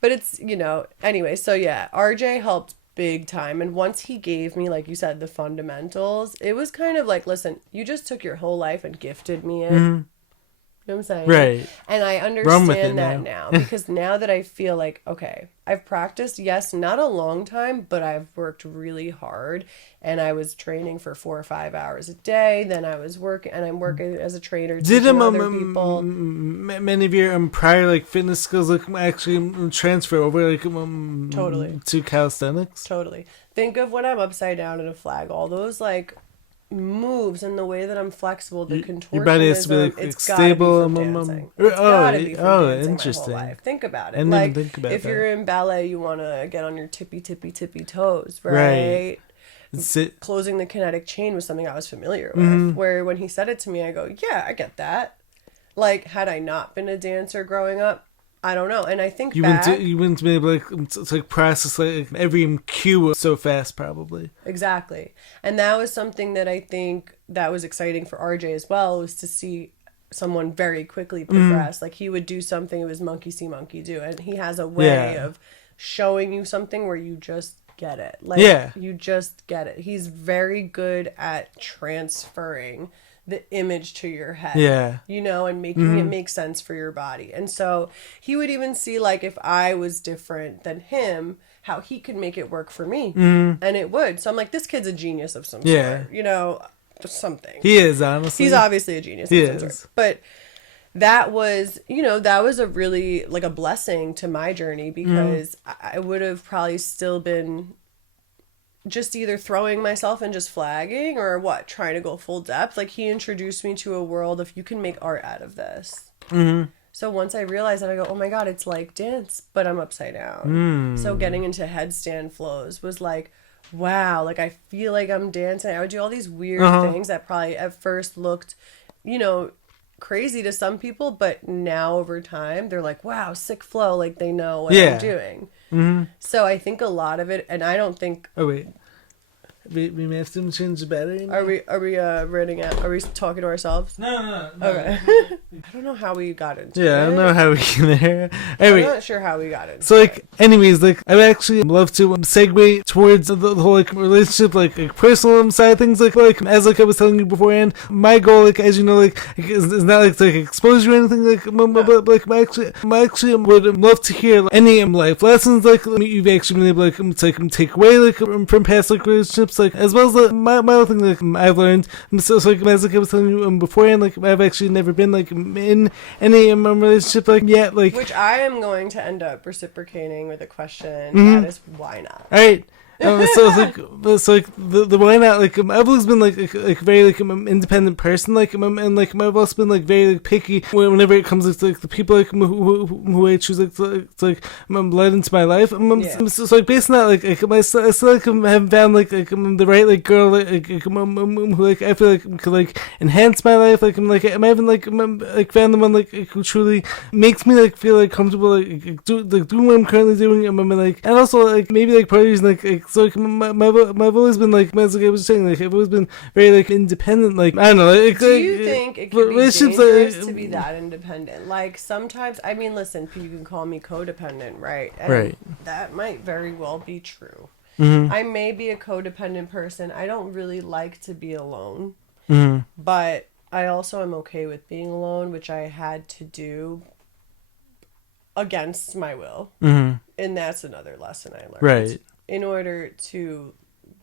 But it's, you know, anyway, so yeah, RJ helped big time. And once he gave me, like you said, the fundamentals, it was kind of like, listen, you just took your whole life and gifted me it. You know what I'm saying? Right. And I understand that now because now that I feel like, okay, I've practiced, yes, not a long time, but I've worked really hard and I was training for 4 or 5 hours a day. Then I was working and I'm working as a trainer teaching other people. Many of your prior like fitness skills like actually transfer over like totally to calisthenics? Totally. Think of when I'm upside down in a flag, all those like moves and the way that I'm flexible, the contortionism, your body has to be like, it's stable. Gotta be from dancing. It's gotta be from dancing interesting. My whole life. Think about it. I didn't like even think about if that. you're in ballet, you want to get on your tippy toes, right? Closing the kinetic chain was something I was familiar with. Where when he said it to me, I go, yeah, I get that. Like, had I not been a dancer growing up, I don't know. And I think you wouldn't be able to like process like every cue so fast, probably. Exactly. And that was something that I think that was exciting for RJ as well, was to see someone very quickly progress. Like, he would do something, it was monkey see, monkey do. And he has a way of showing you something where you just get it. Like, you just get it. He's very good at transferring the image to your head, you know, and making it make sense for your body. And so he would even see, like, if I was different than him, how he could make it work for me. And it would. So I'm like, this kid's a genius of some sort, you know, something. He is, honestly. He's obviously a genius of some sort. But that was, you know, that was a really, like, a blessing to my journey, because I would have probably still been just either throwing myself and just flagging or trying to go full depth. Like, he introduced me to a world of, you can make art out of this. So once I realized that, I go, oh my God, it's like dance, but I'm upside down. So getting into headstand flows was like, wow, like I feel like I'm dancing. I would do all these weird things that probably at first looked, you know, crazy to some people, but now over time they're like, wow, sick flow, like they know what I'm doing. So I think a lot of it, and I don't think we may have to change the battery. Are we running out? Are we talking to ourselves? No. Okay. I don't know how we got into it. Yeah, I don't know how we get there. Anyway, I'm not sure how we got into it. so like, anyways, like I would actually love to segue towards the whole like relationship, like personal side of things. Like as like I was telling you beforehand, my goal, like as you know, like is not like to expose you or anything. Like, but like I actually would love to hear like, any life lessons like you've actually been able to like take away like from past like relationships. Like as well as like, my other thing like I've learned, so like as like I was telling you beforehand, like I've actually never been like in any relationship like yet, like which I am going to end up reciprocating with a question. That is why not? All right. So it's like the why not, like I've always been like very like independent person, like and like I've also been like very like picky whenever it comes to like the people like who I choose like to let into my life. So like based on that, like I still like haven't found like the right like girl who like I feel like could like enhance my life. Like I haven't like found the one like who truly makes me like feel like comfortable doing what I'm currently doing. And also like maybe like part of the reason like so like, I've always been like as like I was saying, like I've always been very like independent. Like I don't know. Like, do you think it could be dangerous to be that independent? Like sometimes, I mean, listen, you can call me codependent, right? And that might very well be true. I may be a codependent person. I don't really like to be alone, but I also am okay with being alone, which I had to do against my will, and that's another lesson I learned. Right. In order to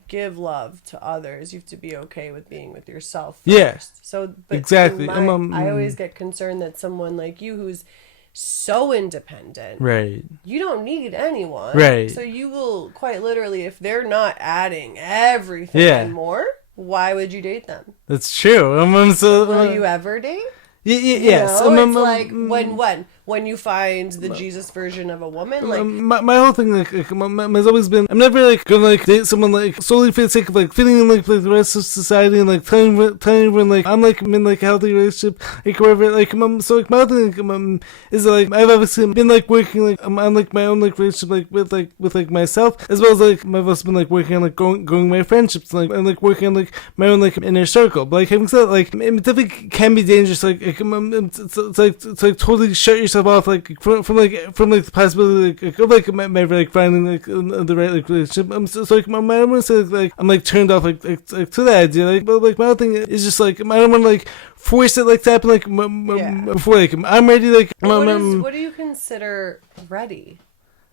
give love to others, you have to be okay with being with yourself first. Yeah. So, but exactly. I always get concerned that someone like you who's so independent, right? You don't need anyone, right? So you will quite literally, if they're not adding everything and more, why would you date them? That's true. Will you ever date? Yes. It's like when you find the Jesus version of a woman, like my whole thing like has always been I'm never like gonna like date someone like solely for the sake of like fitting in like the rest of society and like telling everyone like I'm like in like a healthy relationship like whatever like so like my other thing is like I've obviously been like working like on like my own like relationship like with myself, as well as like I've also been like working on like growing my friendships and like working on like my own like inner circle. But like having said that, like it definitely can be dangerous like it's like totally shut yourself off like from the possibility of like never like finding like the right like relationship. So like I don't want to say like I'm like turned off like to that idea, like but like my other thing is just like I don't want to like force it like to happen like before like I'm ready like what do you consider ready?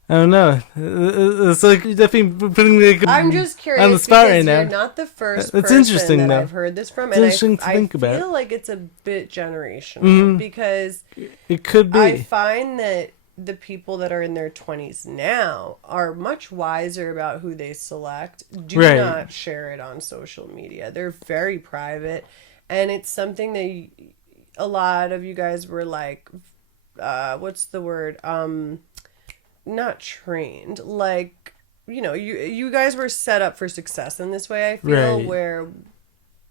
I don't know. It's like you're definitely putting me like, I'm just curious on the spot right now. You're not the first It's person interesting, that though. I've heard this from, it's and interesting to think about. I feel like it's a bit generational because it could be. I find that the people that are in their 20s now are much wiser about who they select. Do not share it on social media. They're very private, and it's something that a lot of you guys were like, what's the word? Not trained, like you guys were set up for success in this way. I feel where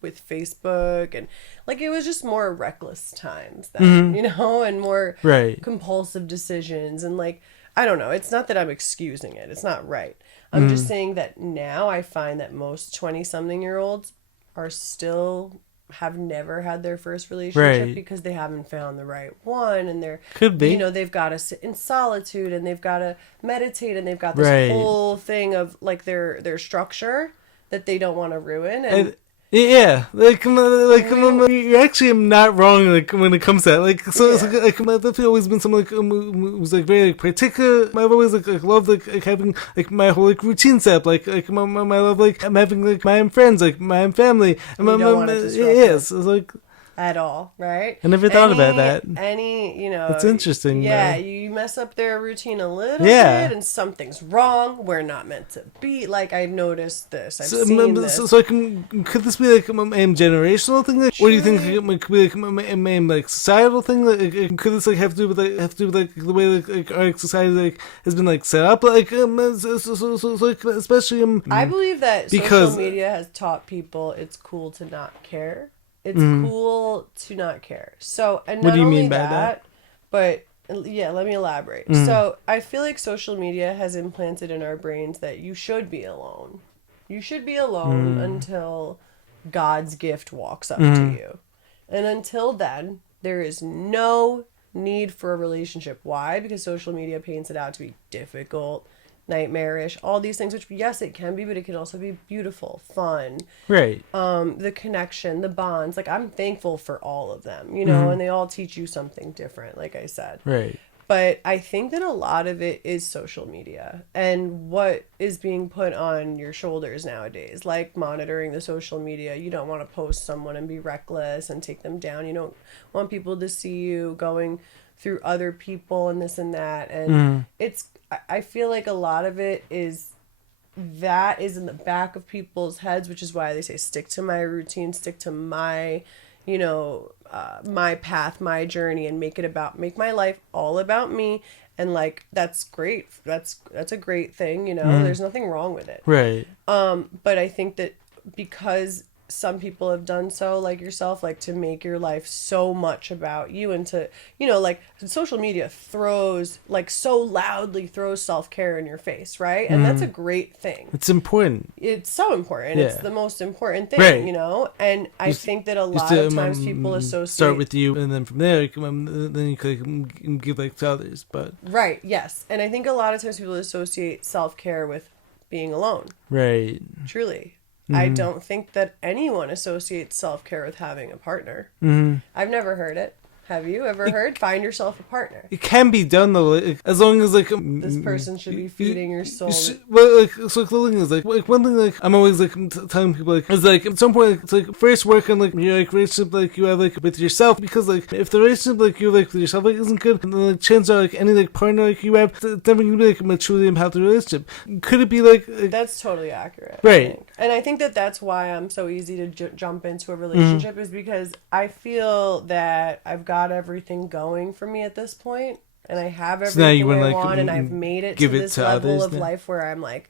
with Facebook and like it was just more reckless times then, and more compulsive decisions and like I don't know. It's not that I'm excusing it. It's not right. I'm just saying that now I find that most 20-something-year-olds are still have never had their first relationship because they haven't found the right one, and they're could be they've got to sit in solitude and they've got to meditate and they've got this whole thing of like their structure that they don't want to ruin and yeah, you actually am not wrong like when it comes to that. Like so, it's like I've definitely always been someone like who's like very like particular. I've always like loved like having like my whole like routine set up. Like my love like I'm having like my own friends, like my own family. And you don't want to disrupt yes, it's like at all, right? I never thought about that. Any, It's interesting. Yeah, though. you mess up their routine a little Yeah. bit and something's wrong. We're not meant to be. Like, I've noticed this. I've So, seen this. so could this be like a generational thing, like, or do you think it could be like a like societal thing? Like, could this like have to do with like the way like our society like has been like set up, like like especially I believe that because social media has taught people it's cool to not care. It's cool to not care. So, and not what do you only mean by that? But yeah, let me elaborate. So, I feel like social media has implanted in our brains that you should be alone. You should be alone until God's gift walks up to you. And until then, there is no need for a relationship. Why? Because social media paints it out to be difficult, nightmarish, all these things, which yes, it can be, but it can also be beautiful, fun. Right. The connection, the bonds. Like, I'm thankful for all of them, and they all teach you something different, like I said. Right. But I think that a lot of it is social media and what is being put on your shoulders nowadays, like monitoring the social media. You don't want to post someone and be reckless and take them down. You don't want people to see you going through other people and this and that. And I feel like a lot of it is that is in the back of people's heads, which is why they say stick to my routine, stick to my, my path, my journey, and make my life all about me. And like, that's great. That's a great thing. There's nothing wrong with it. Right. But I think that because some people have done so, like yourself, like to make your life so much about you and to, like social media so loudly throws self-care in your face, right? And that's a great thing. It's important. It's so important. Yeah. It's the most important thing, Right. And I think that a lot of times people associate... Start with you, and then from there, then you could give like to others, but... Right, yes. And I think a lot of times people associate self-care with being alone. Right. Truly. I don't think that anyone associates self-care with having a partner. I've never heard it. Have you ever heard? Find yourself a partner. It can be done though, like, as long as like this person should be feeding your soul. Well, like so the thing is like one thing like I'm always like telling people like is like at some point like, it's like first work on like your like relationship like you have like with yourself, because like if the relationship like you have like with yourself like isn't good, then like chances are like any like partner like you have, it's never gonna be like a truly healthy relationship. Could it be like that's totally accurate, right? And I think that that's why I'm so easy to jump into a relationship is because I feel that I've got everything going for me at this point, and I have everything I want, and I've made it to this level of life where I'm like,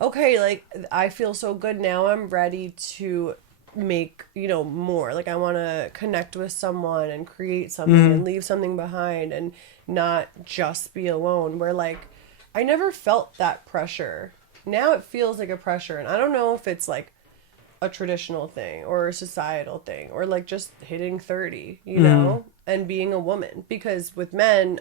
okay, like I feel so good now. I'm ready to make more. Like I want to connect with someone and create something and leave something behind and not just be alone. Where like I never felt that pressure. Now it feels like a pressure, and I don't know if it's like a traditional thing or a societal thing or like just hitting 30, and being a woman, because with men,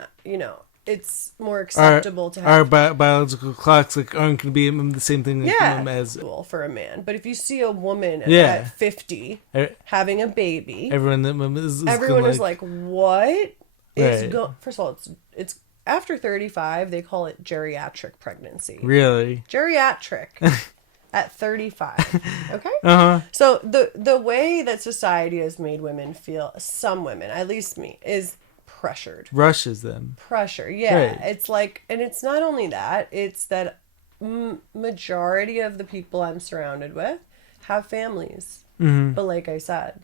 it's more acceptable to have our biological clocks like aren't going to be the same thing as for a man. But if you see a woman at 50 having a baby, everyone is like what is first of all, it's after 35 they call it geriatric pregnancy. Really? Geriatric. At 35. Okay? So the way that society has made women feel, some women, at least me, is pressured. Rushes them. Pressure, yeah. Right. It's like, and it's not only that, it's that majority of the people I'm surrounded with have families. But like I said,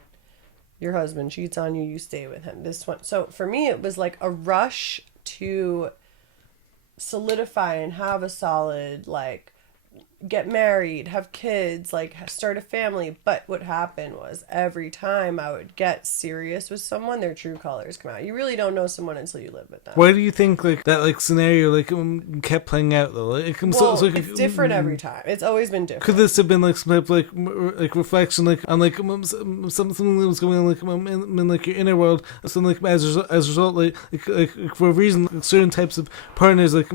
your husband cheats on you, you stay with him. This one. So for me, it was like a rush to solidify and have a solid, like, get married, have kids, like start a family. But what happened was every time I would get serious with someone, their true colors come out. You really don't know someone until you live with them. Why do you think like that like scenario like kept playing out though? Like, it's different every time. It's always been different. Could this have been like some type of like reflection like on like something that was going on like in like your inner world? So like as a result like for a reason like, certain types of partners like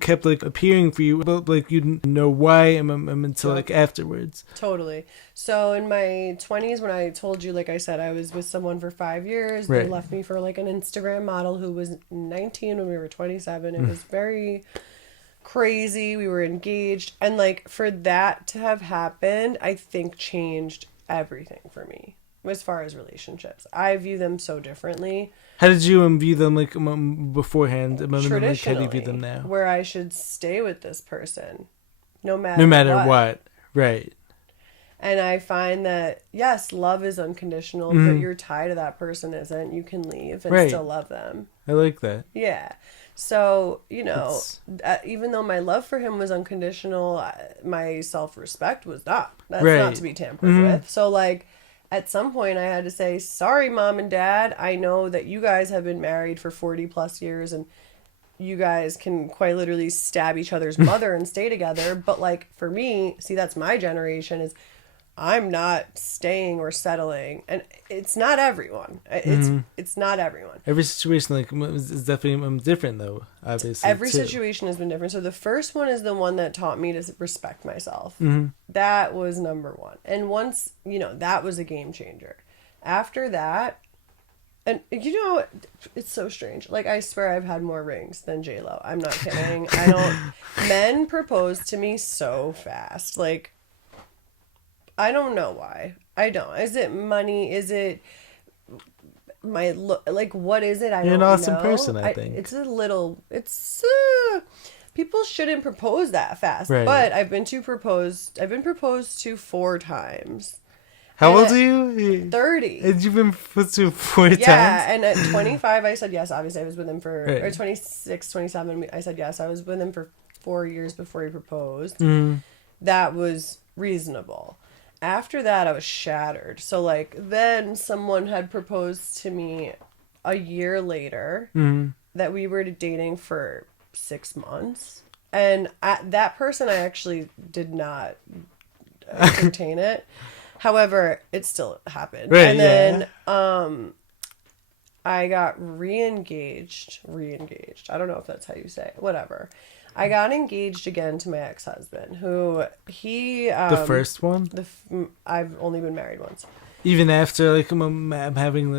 kept like appearing for you, but like you didn't know why until like afterwards. Totally. So in my 20s, when I told you, like I said, I was with someone for 5 years. Right. They left me for like an Instagram model who was 19 when we were 27. It was very crazy. We were engaged, and like for that to have happened, I think changed everything for me. as far as relationships. I view them so differently. How did you view them like beforehand? Like, Traditionally, how do you view them now? where I should stay with this person, no matter what. Right. And I find that, yes, love is unconditional, but your tie to that person isn't. You can leave and still love them. I like that. Yeah. So, you know, even though my love for him was unconditional, my self-respect was not. That's not to be tampered with. So, like, at some point I had to say, sorry, Mom and Dad. I know that you guys have been married for 40 plus years and you guys can quite literally stab each other's mother and stay together. But, like, for me, see, that's my generation is... I'm not staying or settling, and it's not everyone. It's not everyone. Every situation is definitely different, though. Obviously, every situation has been different. So the first one is the one that taught me to respect myself. That was number one, and once that was a game changer. After that, and it's so strange. Like I swear, I've had more rings than J-Lo. I'm not kidding. Men propose to me so fast, like. I don't know why. I don't. Is it money? Is it my look? Like, what is it? I don't know. You're an awesome person, I think. People shouldn't propose that fast. Right. But I've been proposed to 4 times. How old are you? 30. And you've been proposed to 4 times? Yeah, and at 25, I said yes. Obviously, I was with him for... Or 26, 27, I said yes. I was with him for 4 years before he proposed. That was reasonable. After that, I was shattered. So, like, then someone had proposed to me a year later that we were dating for 6 months. And that person, I actually did not entertain it. However, it still happened. Right, and then I got re-engaged. I don't know if that's how you say it. Whatever. I got engaged again to my ex-husband, who he... the first one? I've only been married once. Even after, like, I'm having...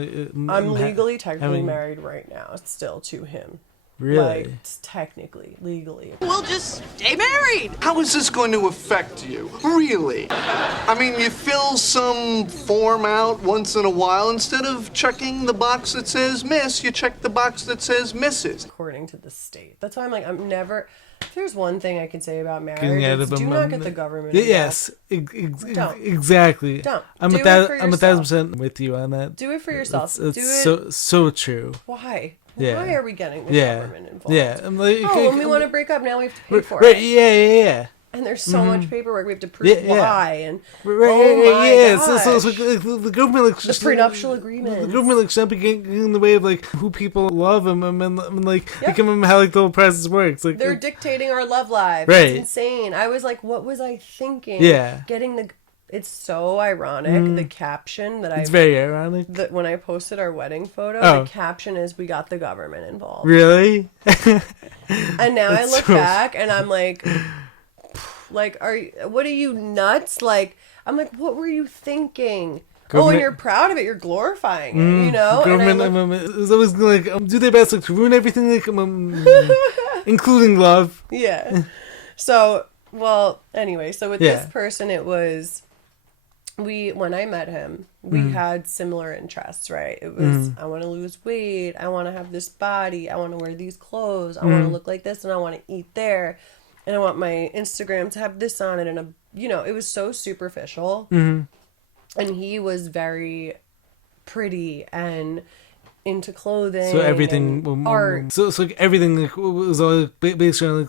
I'm legally, technically married right now, still to him. Really? Like, technically, legally. We'll just stay married. How is this going to affect you? Really? I mean, you fill some form out once in a while. Instead of checking the box that says Miss, you check the box that says Mrs. According to the state. That's why I'm like, I'm never... If there's one thing I can say about marriage, it's do not get the government involved. Yes, exactly. Don't. I'm 1,000% with you on that. Do it for yourself. It's so true. Why? Yeah. Why are we getting the government involved? Yeah. I'm like, when we want to break up, now we have to pay for right, it. Yeah. And there's so much paperwork. We have to prove why. And gosh. So the government, like, the prenuptial agreement. The government, like, should be getting in the way of, like, who people love and like, thinking how, like, the whole process works. Like, they're dictating our love lives. Right. It's insane. I was like, what was I thinking? Yeah. It's so ironic. The caption that It's very ironic. When I posted our wedding photo, the caption is, "We got the government involved." Really? And now I look back and I'm like, what are you nuts? Like, I'm like, what were you thinking? And you're proud of it. You're glorifying it, Government is always like do their best, like, to ruin everything, like, including love. Yeah. So, anyway, so with this person, it was, when I met him, we had similar interests, right? It was, I want to lose weight. I want to have this body. I want to wear these clothes. I want to look like this, and I want to eat there. And I want my Instagram to have this on it. And, it was so superficial. And he was very pretty and into clothing. So everything, and art. So like everything, like, was all based on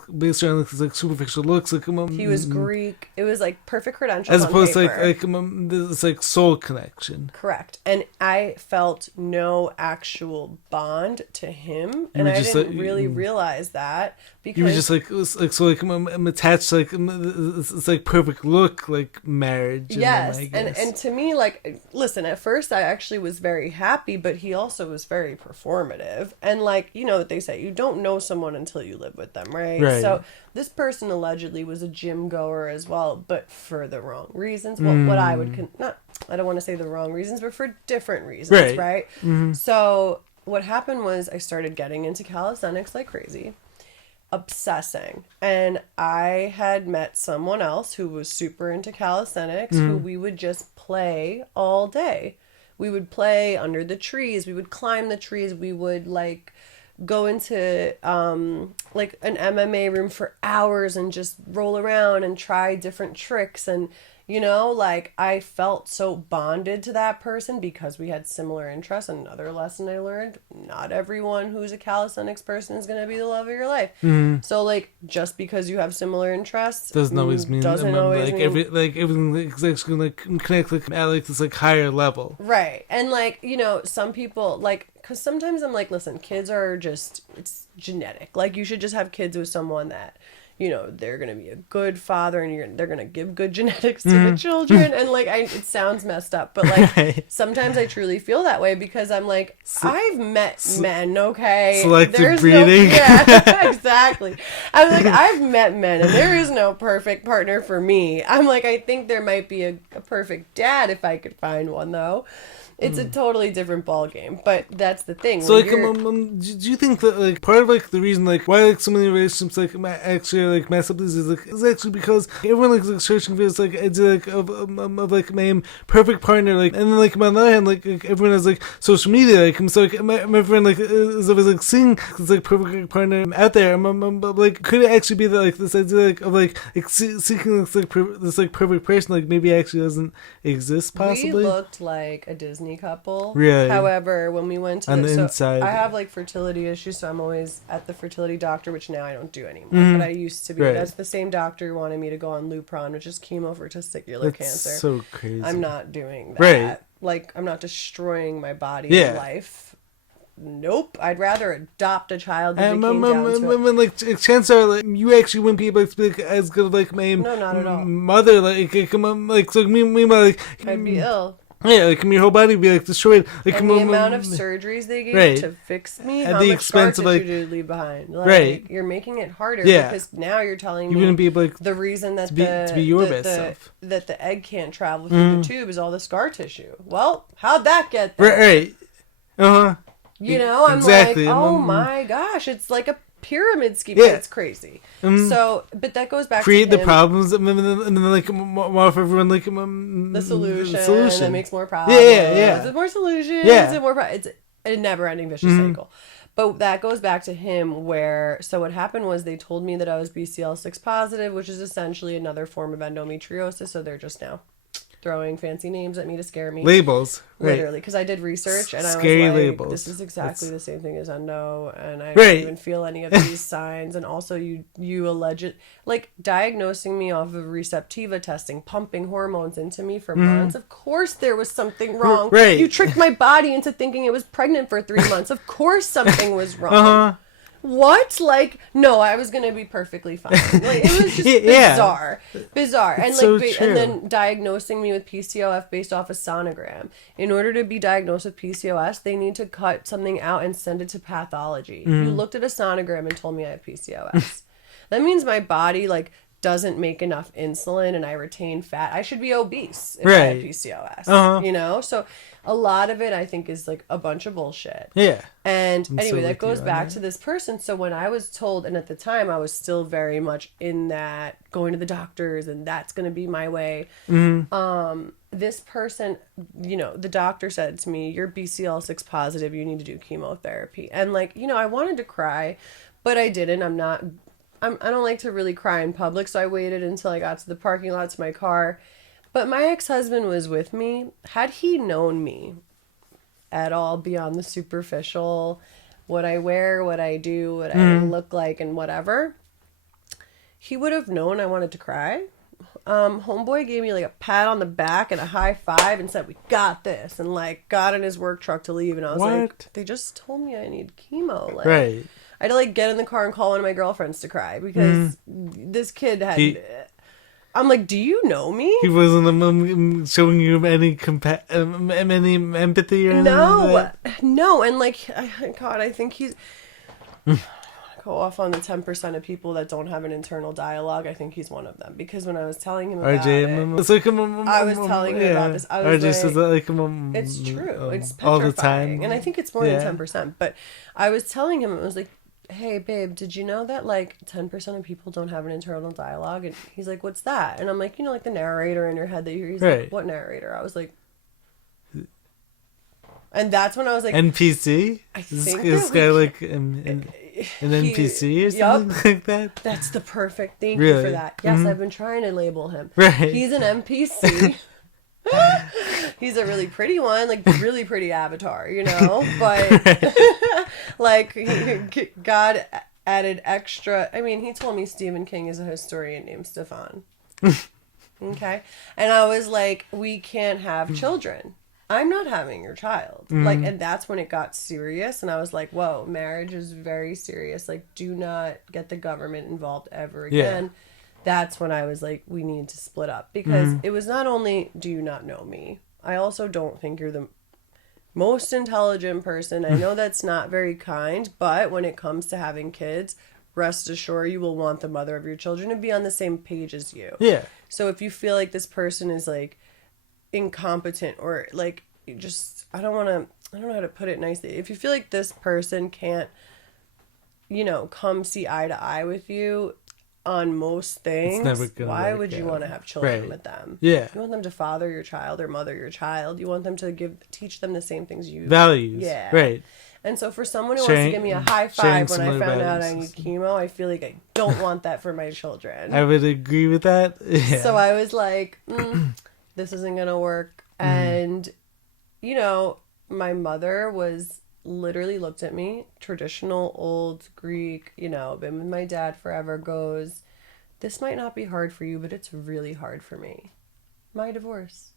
like superficial looks. Like, he was Greek. It was like perfect credentials. As opposed on to paper. this like soul connection. Correct. And I felt no actual bond to him, and I didn't really realize that because you were just like I'm attached. Like, it's like perfect look, like marriage. Yes, and to me, like, listen. At first, I actually was very happy, but he also was very performative, and like, what they say, you don't know someone until you live with them, right? So this person allegedly was a gym goer as well, but for the wrong reasons. Well, what I would I don't want to say the wrong reasons, but for different reasons, right? So what happened was I started getting into calisthenics like crazy, obsessing, and I had met someone else who was super into calisthenics, who we would just play all day. we would play under the trees. We would climb the trees. We would like go into like an MMA room for hours and just roll around and try different tricks. And you know, like I felt so bonded to that person because we had similar interests. Another lesson I learned, not everyone who's a calisthenics person is going to be the love of your life. So like just because you have similar interests doesn't always mean like everything like actually like connect like at like this like higher level. Right. And like, you know, some people like, because sometimes I'm like, listen, kids are just, it's genetic. Like you should just have kids with someone that, you know, they're going to be a good father and they're going to give good genetics to the children. And like, it sounds messed up, but like sometimes I truly feel that way because I'm like, I've met men, okay? Selective breeding. Yeah, exactly. I'm like, I've met men and there is no perfect partner for me. I'm like, I think there might be a perfect dad if I could find one though. It's a totally different ball game, but that's the thing. So, like, do you think that, like, part of, like, the reason, like, why, like, so many relationships, like, actually, like, mess up is actually because everyone, like searching for this, like, idea, like, of like, my perfect partner, like, and then, like, on the other hand, like everyone has, like, social media, like, so, like, my friend, like, is always, like, seeing this, like, perfect partner out there, but, like, could it actually be that, like, this idea, like, of, like seeking this, like, this, like, perfect person, like, maybe actually doesn't exist, possibly? We looked like a Disney couple. Really? However, when we went to on the inside, I have like fertility issues, so I'm always at the fertility doctor, which now I don't do anymore. But I used to be. Right. That's the same doctor who wanted me to go on Lupron, which is chemo for testicular cancer. So crazy. I'm not doing that. Right. Like I'm not destroying my body Yeah. and life. Nope. I'd rather adopt a child than like chances are like you actually wouldn't be able to be like, as good like my No, not at all. mother like so meanwhile like I'd be ill. Yeah, like your whole body would be like destroyed. Like And the amount of surgeries they gave right. to fix me, At how the much scar expense of, tissue like- did you leave behind? Like, Right. You're making it harder Yeah. because now you're telling you me wouldn't be able like the reason that to be your best self. that the egg can't travel through the tube is all the scar tissue. Well, how'd that get there? right. You know, I'm exactly. like, oh my gosh, it's like a pyramid scheme. Yeah. It's crazy. So, but that goes back Create to the him, problems and then like more for everyone like the solution that makes more problems. Yeah. There's more solutions. Yeah. And more it's a never-ending vicious cycle. But that goes back to him where, so what happened was they told me that I was BCL6 positive, which is essentially another form of endometriosis. So they're just now throwing fancy names at me to scare me. Labels. Literally, because I did research and I was Scary like, labels. this is exactly the same thing as endo, and I Right. don't even feel any of these signs. And also, you alleged like diagnosing me off of receptiva testing, pumping hormones into me for months. Of course, there was something wrong. Right. You tricked my body into thinking it was pregnant for 3 months. Of course, something was wrong. What? Like, no, I was gonna be perfectly fine. Like, it was just bizarre, and so like, true. and then diagnosing me with PCOS based off a sonogram. In order to be diagnosed with PCOS, they need to cut something out and send it to pathology. You looked at a sonogram and told me I have PCOS. That means my body like doesn't make enough insulin and I retain fat. I should be obese if I have Right. PCOS. You know, so a lot of it I think is like a bunch of bullshit. Yeah. And I'm anyway, so that with goes you on back that. to this person. So when I was told, and at the time I was still very much in that going to the doctors and that's going to be my way. This person, you know, the doctor said to me, you're BCL6 positive, you need to do chemotherapy. And like, you know, I wanted to cry, but I didn't. I don't like to really cry in public. So I waited until I got to the parking lot to my car. But my ex-husband was with me. Had he known me at all beyond the superficial, what I wear, what I do, what I look like, and whatever, he would have known I wanted to cry. Homeboy gave me like a pat on the back and a high five and said, "We got this," and like got in his work truck to leave. And I was like, they just told me I need chemo. Like, Right. I had to like get in the car and call one of my girlfriends to cry because this kid had. I'm like, do you know me? He wasn't showing you any any empathy or anything. No, and like, God, I think he's. Go off on the 10% of people that don't have an internal dialogue. I think he's one of them because when I was telling him about it, It's like, I was telling him about this. I was RJ says that like it's true. It's petrifying, all the time, and I think it's more than 10%. But I was telling him, it was like, hey babe, did you know that like 10% of people don't have an internal dialogue? And he's like, what's that? And I'm like, you know, like the narrator in your head that you hear. He's Right. like, what narrator? I was like, And that's when I was like, NPC? I Is think this that guy we like an NPC or something like that? That's the perfect. Thank you for Really? that. Yes, I've been trying to label him. Right. He's an NPC. He's a really pretty one, like really pretty avatar, you know? But like God added extra. I mean, he told me Stephen King is a historian named Stefan. Okay. And I was like, we can't have children. I'm not having your child. Like, and that's when it got serious. And I was like, whoa, marriage is very serious. Like, do not get the government involved ever again. Yeah. That's when I was like, we need to split up. Because it was not only, do you not know me? I also don't think you're the most intelligent person. I know that's not very kind. But when it comes to having kids, rest assured you will want the mother of your children to be on the same page as you. Yeah. So if you feel like this person is like incompetent or like just I don't know how to put it nicely. If you feel like this person can't, you know, come see eye to eye with you on most things, why would you want to have children with them? Yeah. You want them to father your child or mother your child. You want them to teach them the same things you values. Yeah. Right. And so for someone who wants to give me a high five when I found out I need chemo, I feel like I don't want that for my children. I would agree with that. Yeah. So I was like, this isn't going to work. And, you know, my mother was literally looked at me, traditional old Greek, you know, been with my dad forever, goes, this might not be hard for you, but it's really hard for me. My divorce.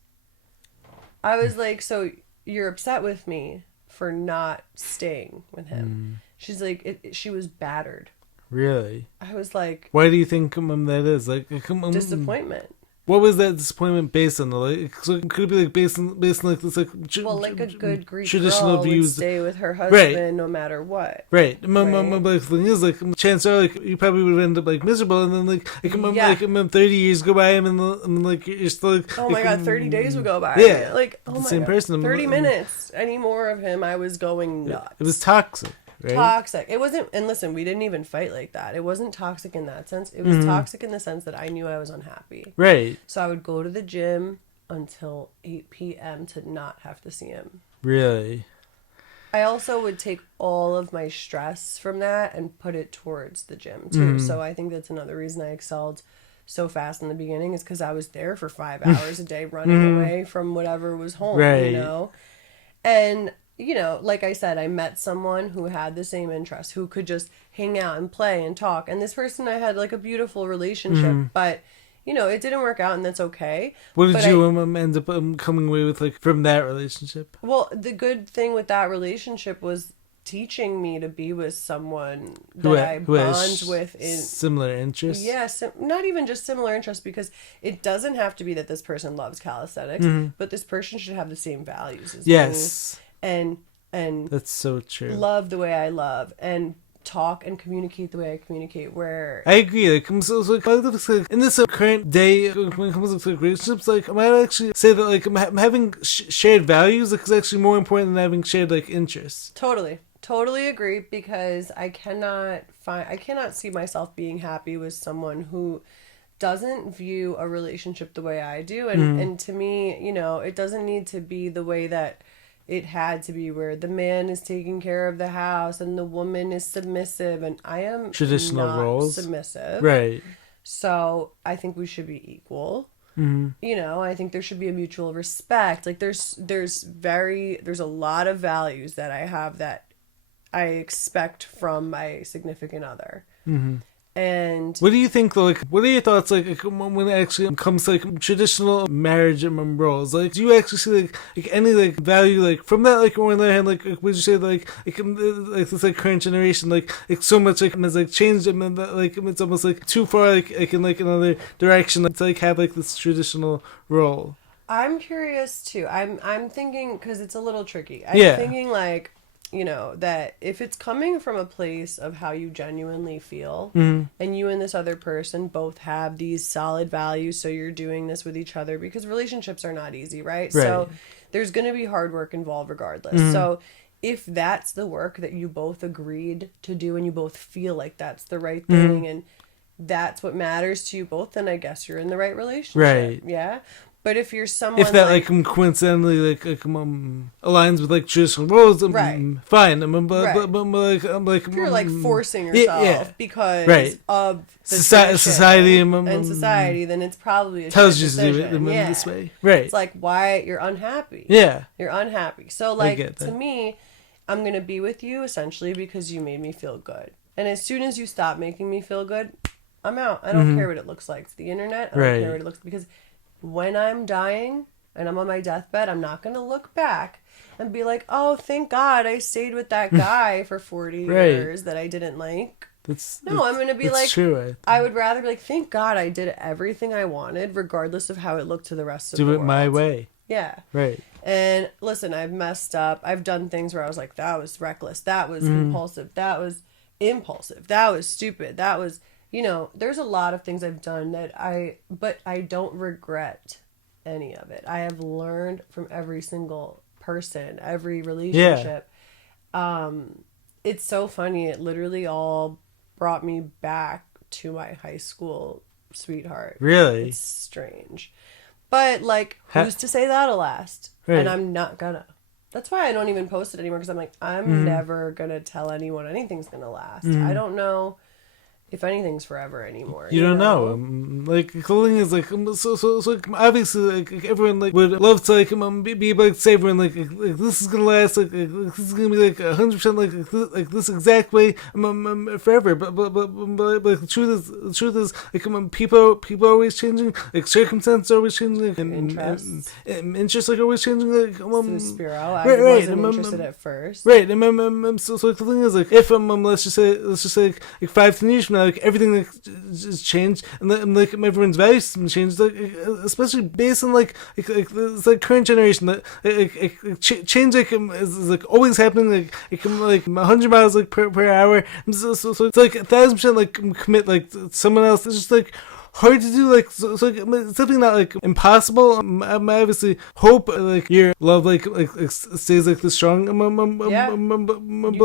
I was like, so you're upset with me for not staying with him. She's like, she was battered. Really? I was like, why do you think that is? Like, disappointment. What was that disappointment based on? Like, so it could be like based on like this like like a good Greek traditional girl views. would stay with her husband no matter what. Right. My thing is like chances are like you probably would end up like miserable, and then like 30 years go by and like you're still like, oh my god, 30 days would go by. Yeah. Like oh my same god, person. 30 minutes any more of him, I was going nuts. It was toxic. Right? Toxic. It wasn't, and listen, we didn't even fight like that. It wasn't toxic in that sense. It was toxic in the sense that I knew I was unhappy. Right. So I would go to the gym until 8 p.m. to not have to see him. Really? I also would take all of my stress from that and put it towards the gym too. So I think that's another reason I excelled so fast in the beginning is because I was there for 5 hours a day running away from whatever was home, you know? And you know, like I said, I met someone who had the same interests, who could just hang out and play and talk. And this person, I had like a beautiful relationship, but you know, it didn't work out, and that's okay. What did you end up coming away with like from that relationship? Well, the good thing with that relationship was teaching me to be with someone that I bond with in similar interests. Yes, not even just similar interests, because it doesn't have to be that this person loves calisthenics, but this person should have the same values as me. And that's so true. Love the way I love and talk and communicate the way I communicate. Where I agree. Like, so like in this current day, when it comes to like, relationships, like I might actually say that like having shared values like, is actually more important than having shared like interests. Totally agree, because I cannot see myself being happy with someone who doesn't view a relationship the way I do, and to me, you know, it doesn't need to be the way that it had to be, where the man is taking care of the house and the woman is submissive, and I am traditional not roles submissive, right? So I think we should be equal. You know, I think there should be a mutual respect. Like there's a lot of values that I have that I expect from my significant other. And what do you think though? Like, what are your thoughts like when it actually comes to like traditional marriage and roles? Like, do you actually see like any like value like from that? Like, on the other hand, like would you say like this like current generation like so much like has like changed them, and that like it's almost like too far like in like another direction to like have like this traditional role? I'm curious too. I'm thinking, because it's a little tricky. I'm thinking like, you know, that if it's coming from a place of how you genuinely feel, and you and this other person both have these solid values, so you're doing this with each other, because relationships are not easy, right? So there's going to be hard work involved regardless. So if that's the work that you both agreed to do and you both feel like that's the right thing and that's what matters to you both, then I guess you're in the right relationship. Right. Yeah. But if you're someone if that like coincidentally aligns with like traditional roles, Right. fine. If you're like forcing yourself because of the society and society, then it's probably a tells shit you to do it decision. this way, right? It's like, why you're unhappy. Yeah, You're unhappy. So like to me, I'm gonna be with you essentially because you made me feel good. And as soon as you stop making me feel good, I'm out. I don't care what it looks like. It's the internet. I don't care what it looks, because when I'm dying and I'm on my deathbed, I'm not going to look back and be like, oh, thank God I stayed with that guy for 40 years that I didn't like. I'm going to be like, true, I would rather be like, thank God I did everything I wanted, regardless of how it looked to the rest of the world. Do it my way. Yeah. Right. And listen, I've messed up. I've done things where I was like, that was reckless. That was impulsive. That was impulsive. That was stupid. That was... there's a lot of things I've done but I don't regret any of it. I have learned from every single person, every relationship. Yeah. It's so funny. It literally all brought me back to my high school sweetheart. Really? It's strange. But like, who's to say that'll last? Right. And I'm not gonna. That's why I don't even post it anymore, because I'm like, I'm never gonna tell anyone anything's gonna last. I don't know if anything's forever anymore. You don't know. Like, clothing is like, so obviously, like everyone like would love to like be able to say everyone like this is gonna last, like this is gonna be like 100% like this exact way forever. But the truth is like people are always changing, like circumstances are always changing, like, and interests like always changing. Like Spiro, I wasn't interested at first. Right. So the thing is like, if let's just say like 5-10 years from now, like everything like is changed, and like everyone's values system changed, like especially based on like it's like current generation that change like is like always happening, like it can like 100 miles like per hour. So it's like 1,000% like commit like to someone else. It's just like hard to do, like so like, it's definitely not like impossible. I obviously hope like your love like stays like this strong. You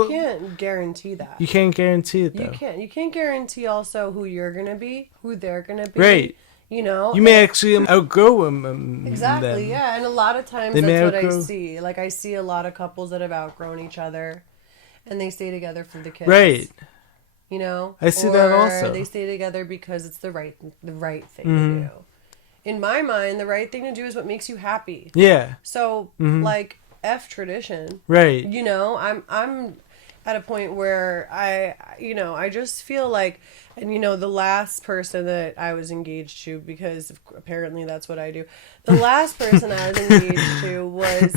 can't guarantee that. You can't guarantee it though. You can't guarantee also who you're gonna be, who they're gonna be. Right. You know, you may actually outgrow them. Exactly. Them. Yeah, and a lot of times that's what I see. Like I see a lot of couples that have outgrown each other, and they stay together for the kids. Right. You know, I see that also. They stay together because it's the right thing to do. In my mind, the right thing to do is what makes you happy. Yeah. So like F tradition. Right. You know, I'm at a point where I just feel like, and the last person that I was engaged to, because apparently that's what I do. The last person I was engaged to was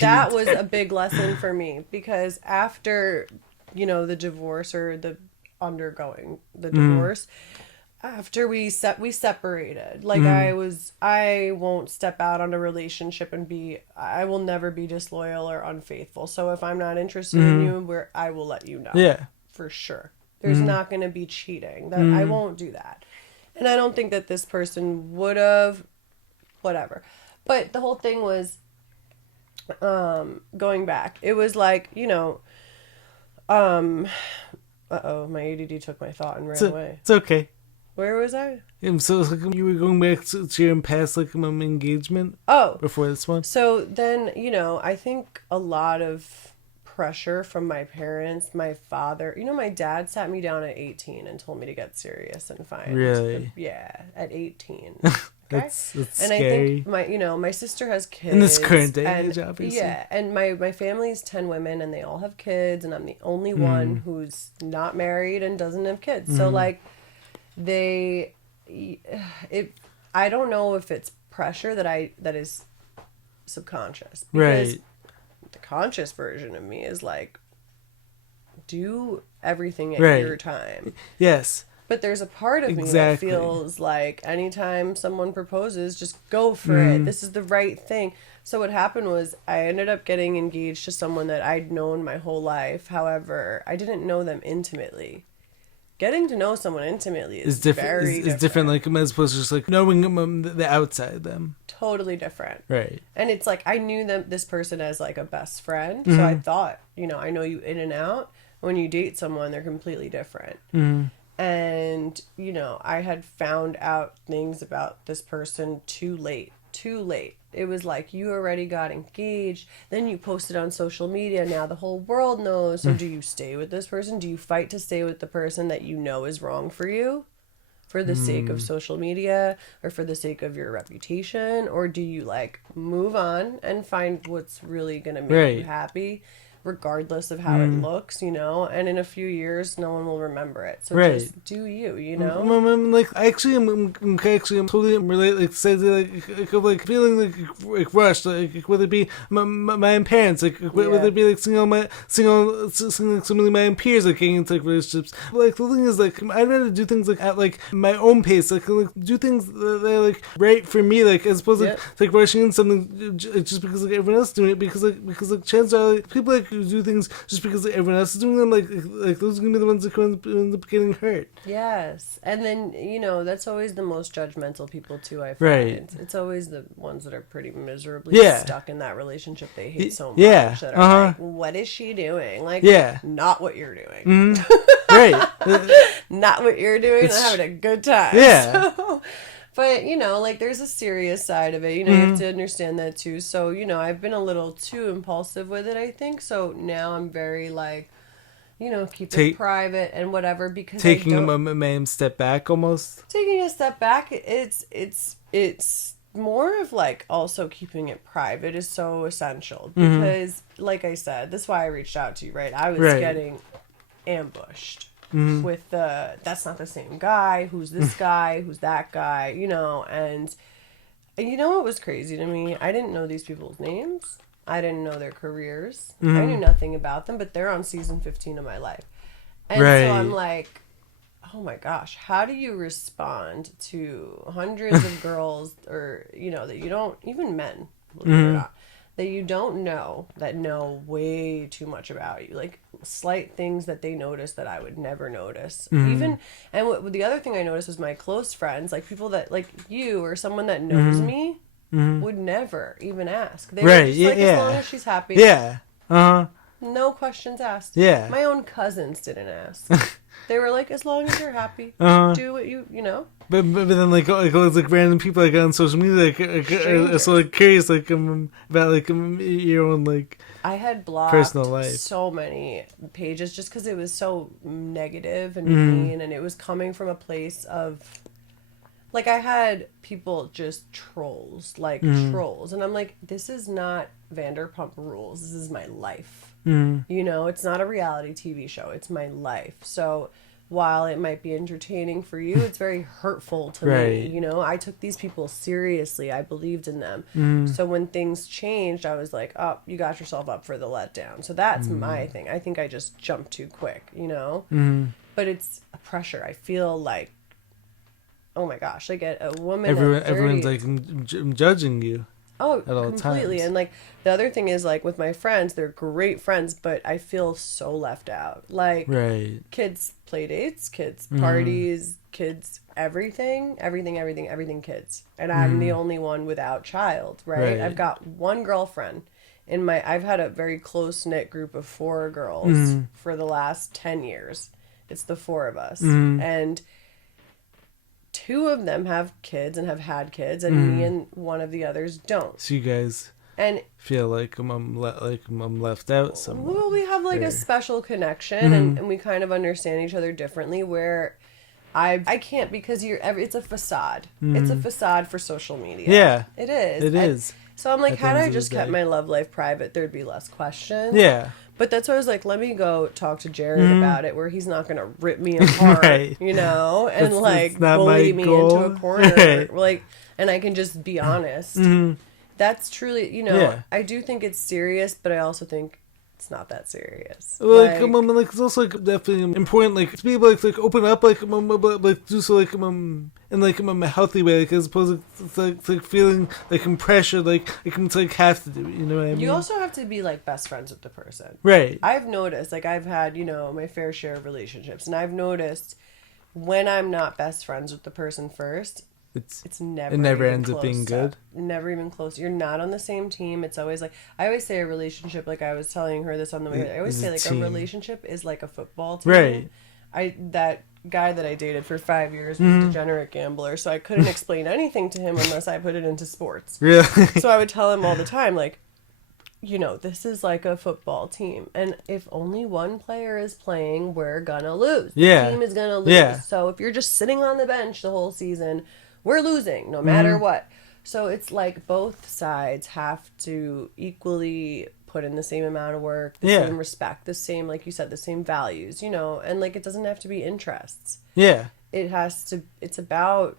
that was a big lesson for me, because after the divorce, or the undergoing the divorce, after we separated, like I won't step out on a relationship and I will never be disloyal or unfaithful. So if I'm not interested in you, I will let you know. Yeah, for sure. There's not going to be cheating. That I won't do that. And I don't think that this person would have, whatever. But the whole thing was going back. It was like, my ADD took my thought and ran away. It's okay. Where was I? So like, you were going back to your past like engagement. Oh, before this one. So then I think a lot of pressure from my parents, my father. My dad sat me down at 18 and told me to get serious and find. Really? At 18. Okay? That's and scary. I think my sister has kids. In this current day age, obviously. Yeah, and my family's 10 women, and they all have kids, and I'm the only one who's not married and doesn't have kids. So like, I don't know if it's pressure that is subconscious. Because the conscious version of me is like, do everything at your time. Yes. But there's a part of me that feels like anytime someone proposes, just go for it. This is the right thing. So what happened was I ended up getting engaged to someone that I'd known my whole life. However, I didn't know them intimately. Getting to know someone intimately is different. Is different, like, as opposed to just like knowing the outside of them. Totally different. Right. And it's like I knew this person as like a best friend. So I thought, I know you in and out. When you date someone, they're completely different. And, you know, I had found out things about this person too late. It was like, you already got engaged, then you posted on social media, now the whole world knows. So do you stay with this person? Do you fight to stay with the person that you know is wrong for you, for the sake of social media or for the sake of your reputation? Or do you like move on and find what's really going to make you happy, regardless of how it looks, you know? And in a few years, no one will remember it. So just do you, you know? Like, I'm totally relate, like, say, like feeling like rushed, like whether it be my own parents, like whether it be like seeing like some of my own peers like getting into like relationships. Like the thing is, like, I'd rather do things like at like my own pace, like do things that are like right for me, like as opposed to like rushing in something just because like everyone else is doing it, because chances are like, people like who do things just because like, everyone else is doing them, like those are gonna be the ones that end up getting hurt. Yes, and then, you know, that's always the most judgmental people too, I find. Right. It's always the ones that are pretty miserably stuck in that relationship they hate so much. That are like, what is she doing? Like, not what you're doing. Right. Not what you're doing. I'm having a good time. Yeah. So, but, you know, like, there's a serious side of it. You know, you have to understand that, too. So, you know, I've been a little too impulsive with it, I think. So now I'm very, like, you know, keep it private and whatever, because taking a step back almost. Taking a step back, it's more of, like, also keeping it private is so essential. Because, like I said, that's why I reached out to you, right? I was getting ambushed. With that's not the same guy, who's this guy, who's that guy, you know. And you know what was crazy to me? I didn't know these people's names. I didn't know their careers. I knew nothing about them, but they're on season 15 of my life. And so I'm like, oh my gosh, how do you respond to hundreds of girls, or, you know, that you don't, even men, believe it or not, that you don't know, that know way too much about you, like slight things that they notice that I would never notice. Even, and the other thing I noticed was my close friends, like people that, like you or someone that knows me, would never even ask. They were just like, as long as she's happy. No questions asked. My own cousins didn't ask. They were like, as long as you're happy, do what you know. But then like random people like on social media are so like curious like about like your own like I had blocked personal life. So many pages just because it was so negative and mean, and it was coming from a place of, like, I had people just trolls, trolls, and I'm like, this is not Vanderpump Rules. This is my life. You know, it's not a reality TV show. It's my life. So while it might be entertaining for you, it's very hurtful to me. You know, I took these people seriously. I believed in them. So when things changed, I was like, oh, you got yourself up for the letdown. So that's my thing. I think I just jumped too quick, you know? But it's a pressure. I feel like, oh my gosh, like a woman. Everyone's like judging you. Oh, completely. And like the other thing is, like, with my friends, they're great friends, but I feel so left out. Like, kids play dates, kids parties, kids everything kids. And I'm the only one without child, right? I've got one girlfriend I've had a very close knit group of 4 girls for the last 10 years. It's the 4 of us. And 2 of them have kids and have had kids, and me and one of the others don't. So you guys feel like I'm left out somewhere. Well, we have like a special connection, and we kind of understand each other differently. Where I can't, because it's a facade. It's a facade for social media. Yeah, it is. It is. So I'm like, had I just kept my love life private, there'd be less questions. Yeah. But that's why I was like, let me go talk to Jared about it, where he's not going to rip me apart, you know, and like bully me into a corner. Like, and I can just be honest. That's truly, you know, I do think it's serious, but I also think it's not that serious. Like it's also like definitely important, like, to be able to like open up, like do so like in like a healthy way, like, as opposed to like feeling like pressure, like it's like have to do it, you know what I mean? You also have to be like best friends with the person, right? I've noticed, like, I've had, you know, my fair share of relationships, and I've noticed when I'm not best friends with the person first, it never ends up being good. Never even close. You're not on the same team. It's always like, I always say a relationship, like I was telling her this on the way. I always say, like, a relationship is like a football team. Right. That guy that I dated for 5 years was a degenerate gambler, so I couldn't explain anything to him unless I put it into sports. Really? So I would tell him all the time, like, this is like a football team, and if only one player is playing, we're gonna lose. Yeah. The team is gonna lose. Yeah. So if you're just sitting on the bench the whole season, we're losing no matter what. So it's like both sides have to equally put in the same amount of work, the same respect, the same, like you said, the same values, and like it doesn't have to be interests. Yeah. It's about,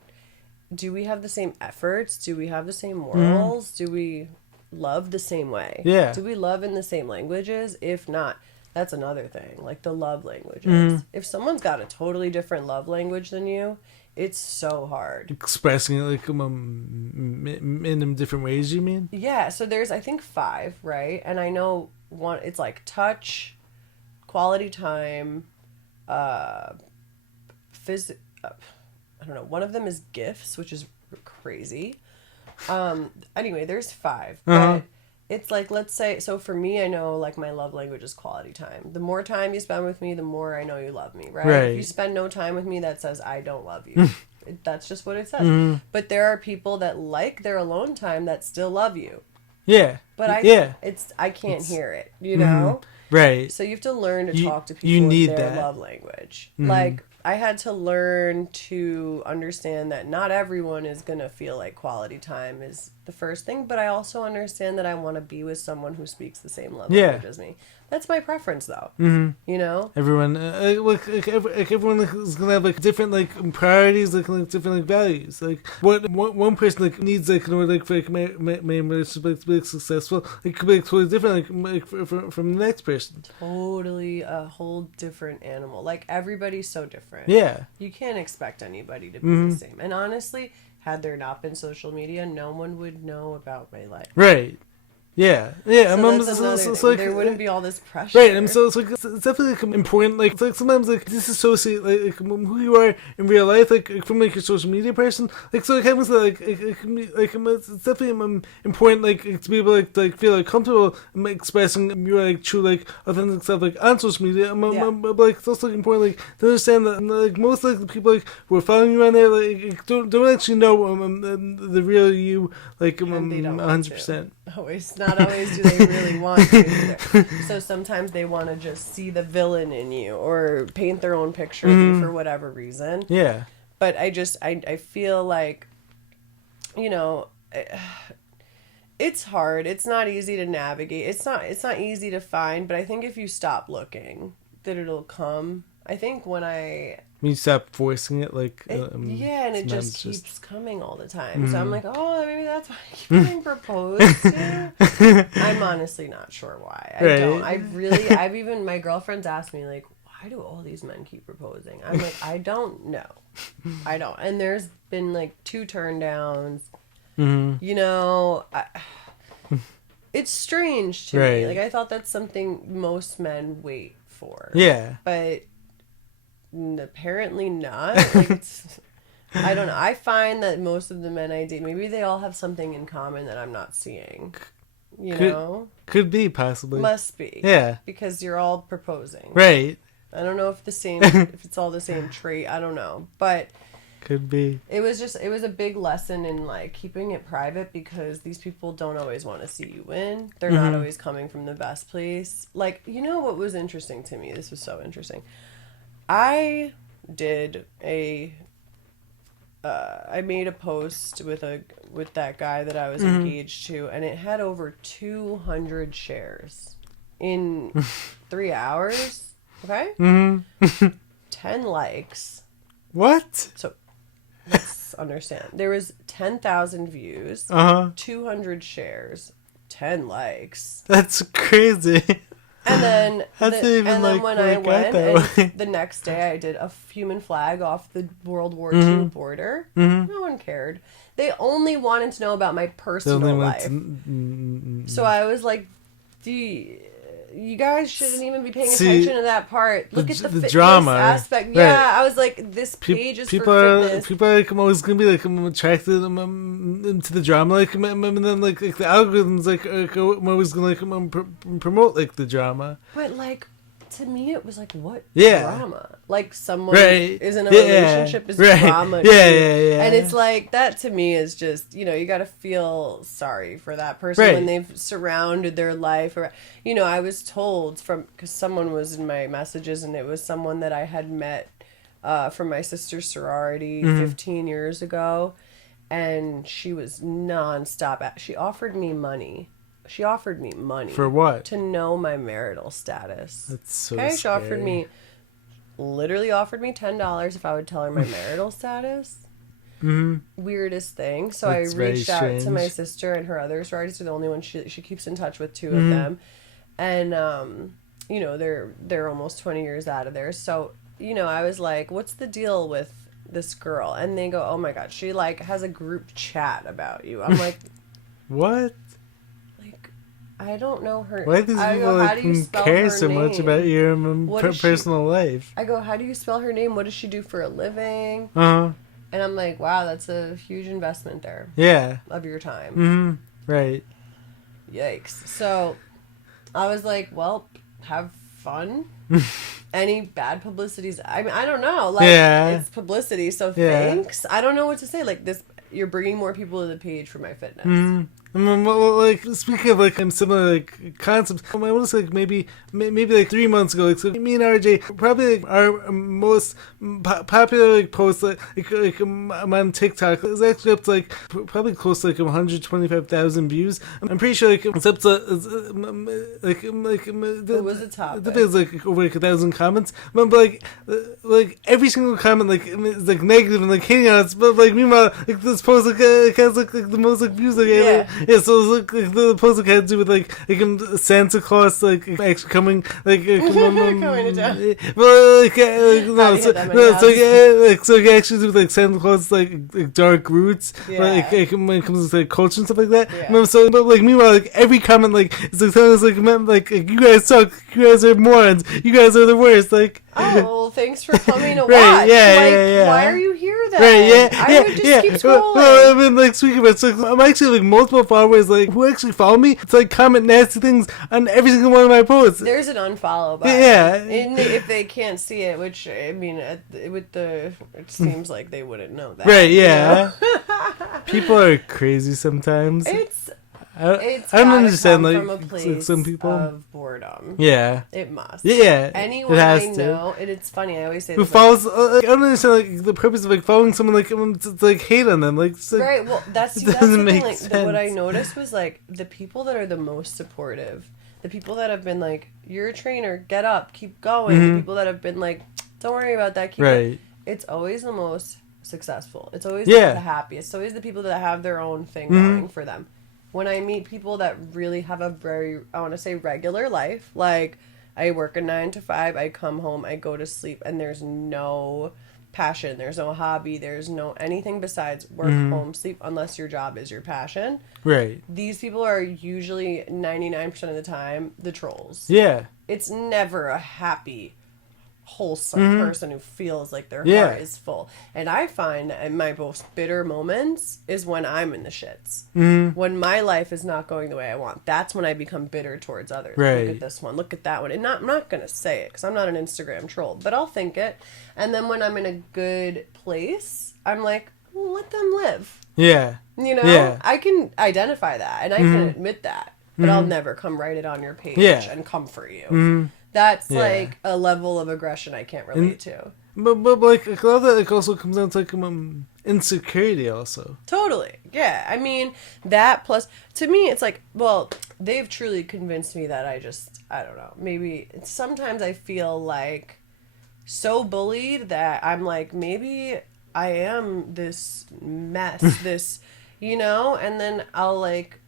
do we have the same efforts? Do we have the same morals? Do we love the same way? Yeah. Do we love in the same languages? If not, that's another thing, like the love languages. If someone's got a totally different love language than you, it's so hard. Expressing it like in different ways, you mean? Yeah, so there's, I think, 5, right? And I know one, it's like touch, quality time, I don't know, one of them is gifts, which is crazy. Anyway, there's 5. But it's like, let's say, so for me, I know like my love language is quality time. The more time you spend with me, the more I know you love me, right? If you spend no time with me, that says I don't love you. That's just what it says. But there are people that like their alone time that still love you. Yeah. But I can't hear it, Right. So you have to learn to talk to people you need in their that. love language. Like, I had to learn to understand that not everyone is going to feel like quality time is the first thing, but I also understand that I want to be with someone who speaks the same love language as me. That's my preference, though. Everyone, everyone is gonna have like different like priorities, like different like values. Like what one person like needs like in order for like main relationship to be successful, it could be like, totally different like from the next person. Totally a whole different animal. Like everybody's so different. Yeah. You can't expect anybody to be the same. And honestly, had there not been social media, no one would know about my life. Right. Yeah, yeah. So like, there wouldn't be all this pressure, right? And so it's like it's definitely like important. Like it's like sometimes like disassociate like who you are in real life, like from like your social media person. Like so, it happens that like it can be like it's definitely important like to be able to like feel like comfortable expressing your like true like authentic self like on social media. But like it's also like, important like to understand that like most like the people like who are following you on there like don't actually know the real you like 100%. Not always do they really want to either. So sometimes they want to just see the villain in you or paint their own picture of you for whatever reason. Yeah. But I feel like, it's hard. It's not easy to navigate. It's not easy to find, but I think if you stop looking, that it'll come. I think when you stop forcing it, like and it just keeps coming all the time. So I'm like, maybe that's why I keep getting proposed to. I'm honestly not sure why. I don't. I've even, my girlfriends asked me like, why do all these men keep proposing? I'm like, I don't know. I don't. And there's been like 2 turn downs. It's strange to me. Like I thought that's something most men wait for. Yeah. But apparently not. Like I don't know. I find that most of the men I date, maybe they all have something in common that I'm not seeing. Could be, possibly. Must be. Yeah. Because you're all proposing. Right. I don't know if if it's all the same trait. I don't know. But could be. It was a big lesson in like keeping it private because these people don't always want to see you win. They're not always coming from the best place. Like, what was interesting to me? This was so interesting. I did I made a post with that guy that I was engaged to, and it had over 200 shares in 3 hours. Okay? 10 likes. What? So let's understand. There was 10,000 views, 200 shares, 10 likes. That's crazy. And then, when I went, and way. the next day I did a human flag off the World War II border. No one cared. They only wanted to know about my personal life. So I was like, you guys shouldn't even be paying attention to that part. Look at the fitness drama aspect. Right. Yeah, I was like, this page is people for fitness. People are like, I'm always gonna be like, I'm attracted to the drama, like, and then like the algorithms like I'm always gonna like promote like the drama. But like, to me, it was like, what Yeah. drama? Like, someone Right. is in a Yeah. relationship is Right. drama. Yeah, too. yeah. And it's like, that to me is just, you know, you got to feel sorry for that person Right. when they've surrounded their life. Or, you know, I was told because someone was in my messages, and it was someone that I had met from my sister's sorority 15 years ago. And she was nonstop. She offered me money. For what? To know my marital status. That's so okay, she literally offered me $10 if I would tell her my marital status. Weirdest thing. So That's I very reached out to my strange. sister and her other sororities are the only ones she keeps in touch with, two of them. And you know, they're almost 20 years out of there. So, you know, I was like, what's the deal with this girl? And they go, oh my god, she like has a group chat about you. I'm like, What? like, I don't know her. Why do these I people go, how like, do you spell care her so much name? about your What is she- personal life? I go, how do you spell her name? What does she do for a living? Uh-huh. And I'm like, wow, that's a huge investment there Yeah. of your time. Mm-hmm. Right. Yikes. So I was like, well, have fun. Any bad publicities? I mean, I don't know. Like, Yeah. it's publicity, so Yeah. thanks. I don't know what to say. Like, this, you're bringing more people to the page for my fitness. Well, like, speaking of like similar like concepts, I want to say like maybe like 3 months ago, like, so me and RJ probably like our most popular like post like on TikTok is actually up to like probably close to like 125,000 views. I'm pretty sure like it's up to What was the topic? The video's like over like 1,000 comments, but like every single comment like is like negative and like hating on us, but like meanwhile like this post like has like the most like views like ever. Yeah, so it's like the post like had to do with like Santa Claus like actually coming like Coming to town. well like no, do you so, hit that many no, so houses? like so it actually do with like Santa Claus like dark roots like Yeah. when it comes to like culture and stuff like that. Yeah. So but like meanwhile like every comment like is like telling us like you guys suck, you guys are morons, you guys are the worst. Like Oh, well, thanks for coming to Right, watch. yeah, like, yeah. why are you here then? Right, yeah, I would just keep scrolling. Well, I mean, like, speaking of it, so I'm actually, like, multiple followers, like, who actually follow me to, like, comment nasty things on every single one of my posts. There's an unfollow button. Yeah. And if they can't see it, which, I mean, it seems like they wouldn't know that. Right, you yeah. know? People are crazy sometimes. It's I don't gotta understand, come like, from a place some people. of boredom. Yeah. It must. Yeah, Anyone it has I to. know, it's funny, I always say Who this, like, follows, I don't understand, like, the purpose of, like, following someone, like, to like, hate on them. Like, it's, like right, well, that's it the doesn't thing, make like, sense. what I noticed was, like, the people that are the most supportive, the people that have been like, you're a trainer, get up, keep going, the people that have been like, don't worry about that, keep Right. going. It's always the most successful. It's always Yeah. the happiest. It's always the people that have their own thing going for them. When I meet people that really have a very, I want to say, regular life, like, I work a 9 to 5, I come home, I go to sleep, and there's no passion, there's no hobby, there's no anything besides work, home, sleep, unless your job is your passion. Right. These people are usually 99% of the time the trolls. Yeah. It's never a happy, wholesome person who feels like their Yeah. heart is full. And I find that my most bitter moments is when I'm in the shits. When my life is not going the way I want. That's when I become bitter towards others. Right. Look at this one. Look at that one. And I'm not going to say it because I'm not an Instagram troll. But I'll think it. And then when I'm in a good place, I'm like, let them live. Yeah. You know? Yeah. I can identify that. And I can admit that. But I'll never come write it on your page Yeah. and comfort you. That's Yeah. like a level of aggression I can't relate to. But like a lot of that like also comes down to like insecurity also. Totally. Yeah. I mean, that plus, to me, it's like, well, they've truly convinced me that I don't know. Maybe sometimes I feel like so bullied that I'm like, maybe I am this mess, this, you know, and then I'll like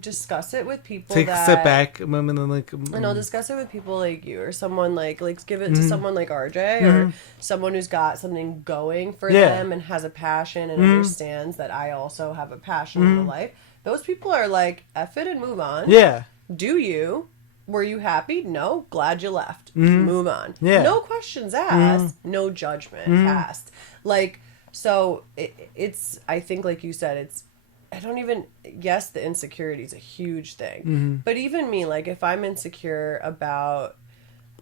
discuss it with people Take a step back a moment and like and I'll discuss it with people like you or someone like give it to someone like RJ or someone who's got something going for them and has a passion and understands that I also have a passion in my life. Those people are like, F it and move on. Yeah. Do you? Were you happy? No. Glad you left. Move on. Yeah. No questions asked. No judgment asked. Like, so it's, I think like you said, yes, the insecurity is a huge thing. But even me, like if I'm insecure about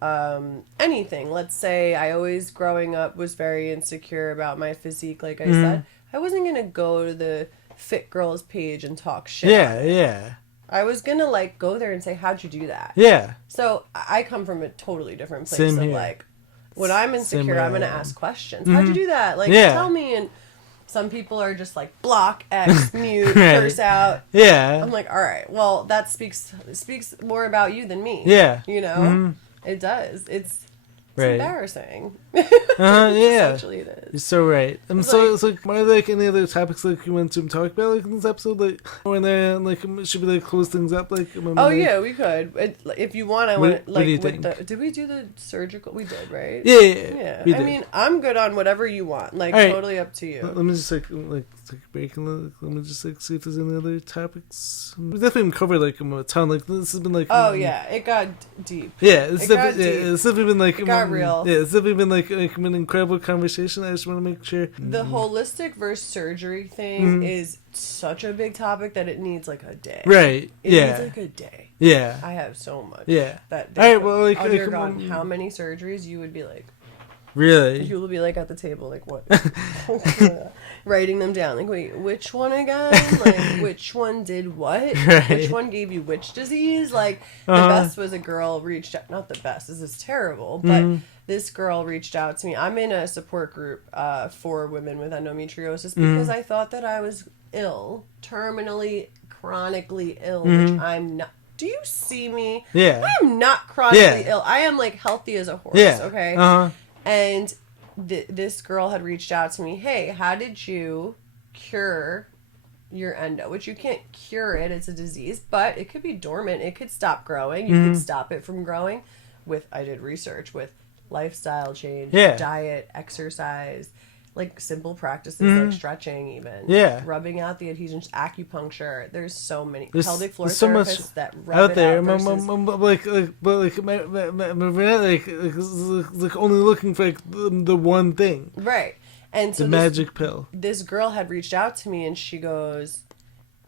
anything. Let's say I always growing up was very insecure about my physique, like I said. I wasn't going to go to the fit girls page and talk shit. Yeah. I was going to like go there and say, how'd you do that? Yeah. So I come from a totally different place. Same of here. like, when I'm insecure, I'm going to ask questions. How'd you do that? Like, Yeah. tell me. And some people are just like, block, X, mute, Right. curse out. Yeah. I'm like, all right, well, that speaks more about you than me. Yeah. You know? It does. It's Right. embarrassing. Yeah. Essentially it is. You're so right. And It's so like- it's like, are there like any other topics like you want to talk about like in this episode? Like when there like should we like close things up? Like Oh yeah, we could. If you want, I What- want what like do you with think? the. Did we do the surgical? We did, right? Yeah. We I did. mean, I'm good on whatever you want. Like, All right. totally up to you. Let me just like take a break and let me just like see if there's any other topics. We definitely covered like a ton. Like this has been like Oh yeah, it got deep. yeah, it's It got definitely deep. it's definitely been like It got real. Yeah, it's definitely been like an incredible conversation. I just want to make sure The holistic versus surgery thing is such a big topic that it needs like a day. right. It Yeah, needs like a day. yeah, I have so much. yeah. That All right, well, like, undergone how many surgeries you would be like. Really. You will be like at the table, like what? Writing them down, like wait, which one again? Like which one did what? Right. Which one gave you which disease? Like the best was a girl reached out. Not the best. This is terrible, but this girl reached out to me. I'm in a support group for women with endometriosis because I thought that I was ill, terminally, chronically ill, which I'm not. Do you see me? Yeah. I am not chronically Yeah. ill. I am like healthy as a horse. Yeah. Okay. And this girl had reached out to me. Hey, how did you cure your endo? Which you can't cure it. It's a disease, but it could be dormant. It could stop growing. You could stop it from growing I did research with lifestyle change, Yeah. diet, exercise, like simple practices like stretching even. Yeah. Rubbing out the adhesions, acupuncture. There's so many. There's- Pelvic floor there's so much therapists that rub out it there, out versus... like only looking for like the one thing, Right. And so the magic pill. this girl had reached out to me and she goes,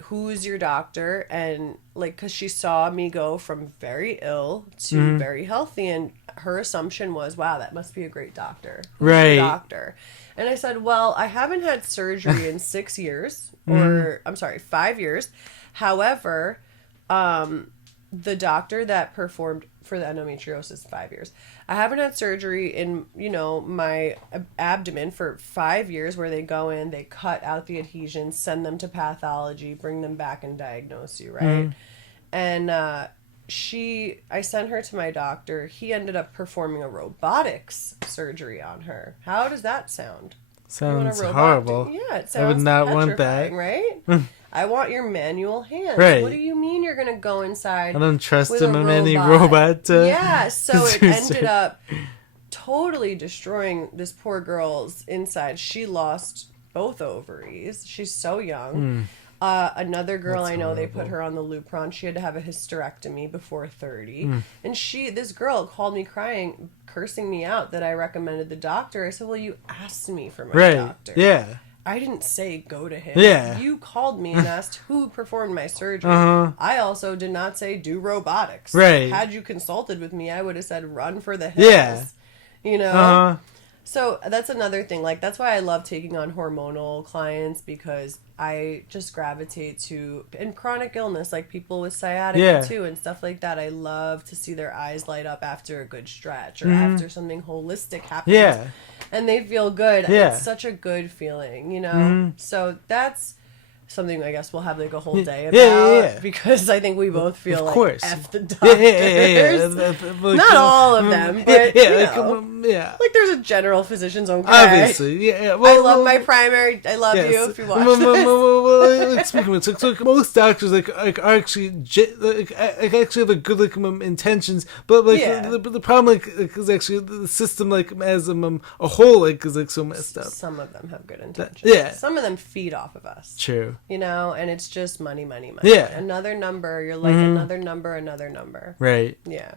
who's your doctor? And like, cause she saw me go from very ill to very healthy. And her assumption was, wow, that must be a great doctor. Who's your Right. doctor. And I said, well, I haven't had surgery in 6 years or I'm sorry, 5 years. However, the doctor that performed for the endometriosis 5 years. I haven't had surgery in, my abdomen for 5 years where they go in, they cut out the adhesions, send them to pathology, bring them back and diagnose you, right? And I sent her to my doctor. He ended up performing a robotics surgery on her. How does that sound? You want a Sounds robot horrible. Yeah, it sounds I would not want that. petrifying, right? I want your manual hands. Right. What do you mean you're gonna go inside? I don't trust with him a in any robot. Yeah, so it do ended up totally destroying this poor girl's inside. She lost both ovaries. She's so young. Another girl I know, they put her on the Lupron. She had to have a hysterectomy before 30. And this girl called me crying, cursing me out that I recommended the doctor. I said, well, you asked me for my Right. doctor. Yeah. I didn't say go to him. Yeah. You called me and asked who performed my surgery. I also did not say do robotics. Right. Had you consulted with me, I would have said run for the hills. Yeah. You know? So that's another thing. Like, that's why I love taking on hormonal clients because I just gravitate to, and chronic illness, like people with sciatica too and stuff like that. I love to see their eyes light up after a good stretch or after something holistic happens. Yeah. And they feel good. Yeah. It's such a good feeling, So that's something I guess we'll have like a whole day about because I think we both feel Of like course. F the doctors. Like, Not all of them, but yeah. like there's a general physician's okay. Obviously, yeah. Well, I love my primary. I love you if you watch this. Like, speaking of it, so like most doctors are actually actually have a good intentions, but like the problem is actually the system as a whole is so messed up. Some of them have good intentions. Yeah. Some of them feed off of us. True. And it's just money. Yeah. Another number. You're like another number. Right. Yeah.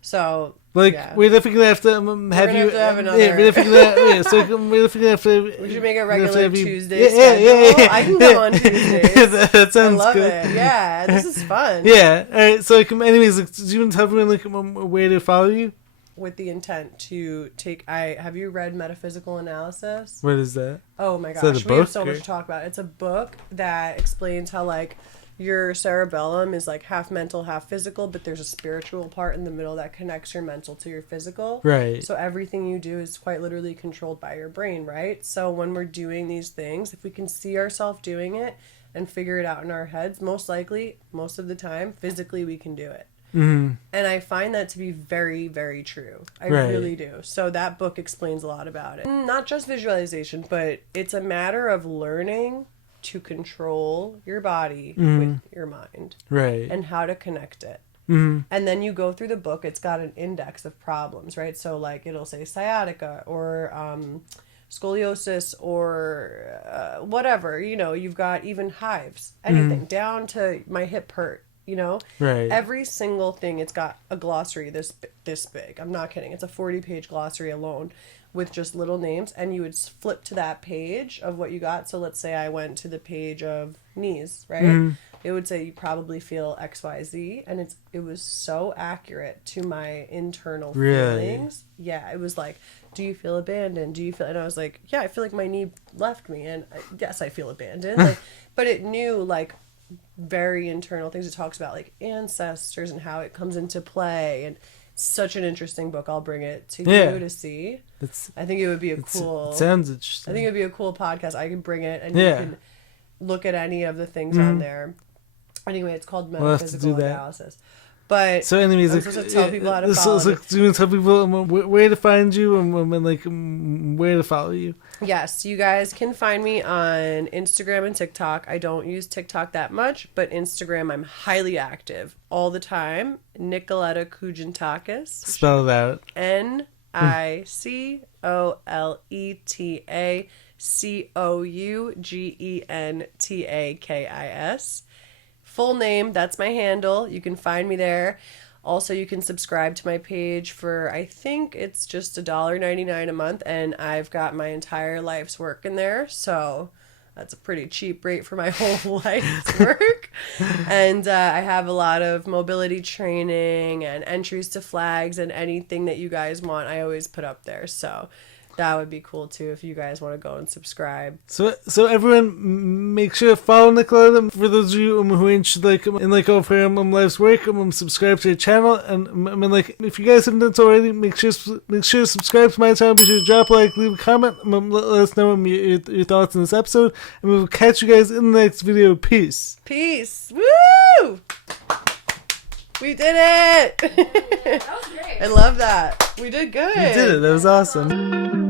So we're definitely gonna have to have you. have to have another. Yeah, we're definitely we're definitely have to. We should make a regular Tuesday schedule. schedule. I can come on Tuesdays. That sounds I love good. it. Yeah, this is fun. Yeah. All right. So anyways, do you want to tell everyone where to follow you? with the intent to take. Have you read Metaphysical Analysis? What is that? Oh my gosh, that a we have book, so or- much to talk about. It's a book that explains how like your cerebellum is like half mental, half physical, but there's a spiritual part in the middle that connects your mental to your physical. Right. So everything you do is quite literally controlled by your brain, right? So when we're doing these things, if we can see ourselves doing it and figure it out in our heads, most likely, most of the time, physically we can do it. Mm-hmm. And I find that to be very, very true. I Right. really do. So that book explains a lot about it. Not just visualization, but it's a matter of learning to control your body with your mind Right. and how to connect it. Mm-hmm. And then you go through the book, it's got an index of problems, right? So like it'll say sciatica or scoliosis or whatever, you know, you've got even hives, anything down to my hip hurt, you know, Right. every single thing. It's got a glossary this big. I'm not kidding. It's a 40-page glossary alone with just little names, and you would flip to that page of what you got. So let's say I went to the page of knees, right? It would say you probably feel XYZ, and it was so accurate to my internal Really? feelings. Yeah, it was like, do you feel abandoned? Do you feel? And I was like, yeah, I feel like my knee left me, and yes, I feel abandoned. Like, but it knew like very internal things. It talks about like ancestors and how it comes into play, and such an interesting book. I'll bring it to you to see. I think it would be a cool. It sounds interesting. I think it would be a cool podcast. I can bring it, and Yeah. you can look at any of the things on there. Anyway, it's called We'll have to Metaphysical do that. Analysis. But So, anyways, I'm supposed to tell people how to so, follow me. do you want to tell people where to find you and like where to follow you? Yes, you guys can find me on Instagram and TikTok. I don't use TikTok that much, but Instagram I'm highly active all the time. Nicoleta Cougentakis. Spell it out. NicoletaKougentakis. Full name, that's my handle. You can find me there. Also, you can subscribe to my page for, I think it's just $1.99 a month, and I've got my entire life's work in there, so that's a pretty cheap rate for my whole life's work. And I have a lot of mobility training and entries to flags, and anything that you guys want, I always put up there. So that would be cool too if you guys want to go and subscribe. So everyone, make sure to follow Nicoleta. For those of you who are interested in all of her life's work, subscribe to her channel. And like, if you guys haven't done so already, make sure to subscribe to my channel. Be sure to drop a like, leave a comment, let us know your thoughts on this episode, and we will catch you guys in the next video. Peace. Peace. Woo! We did it! That was great. I love that. We did good. We did it. That was awesome.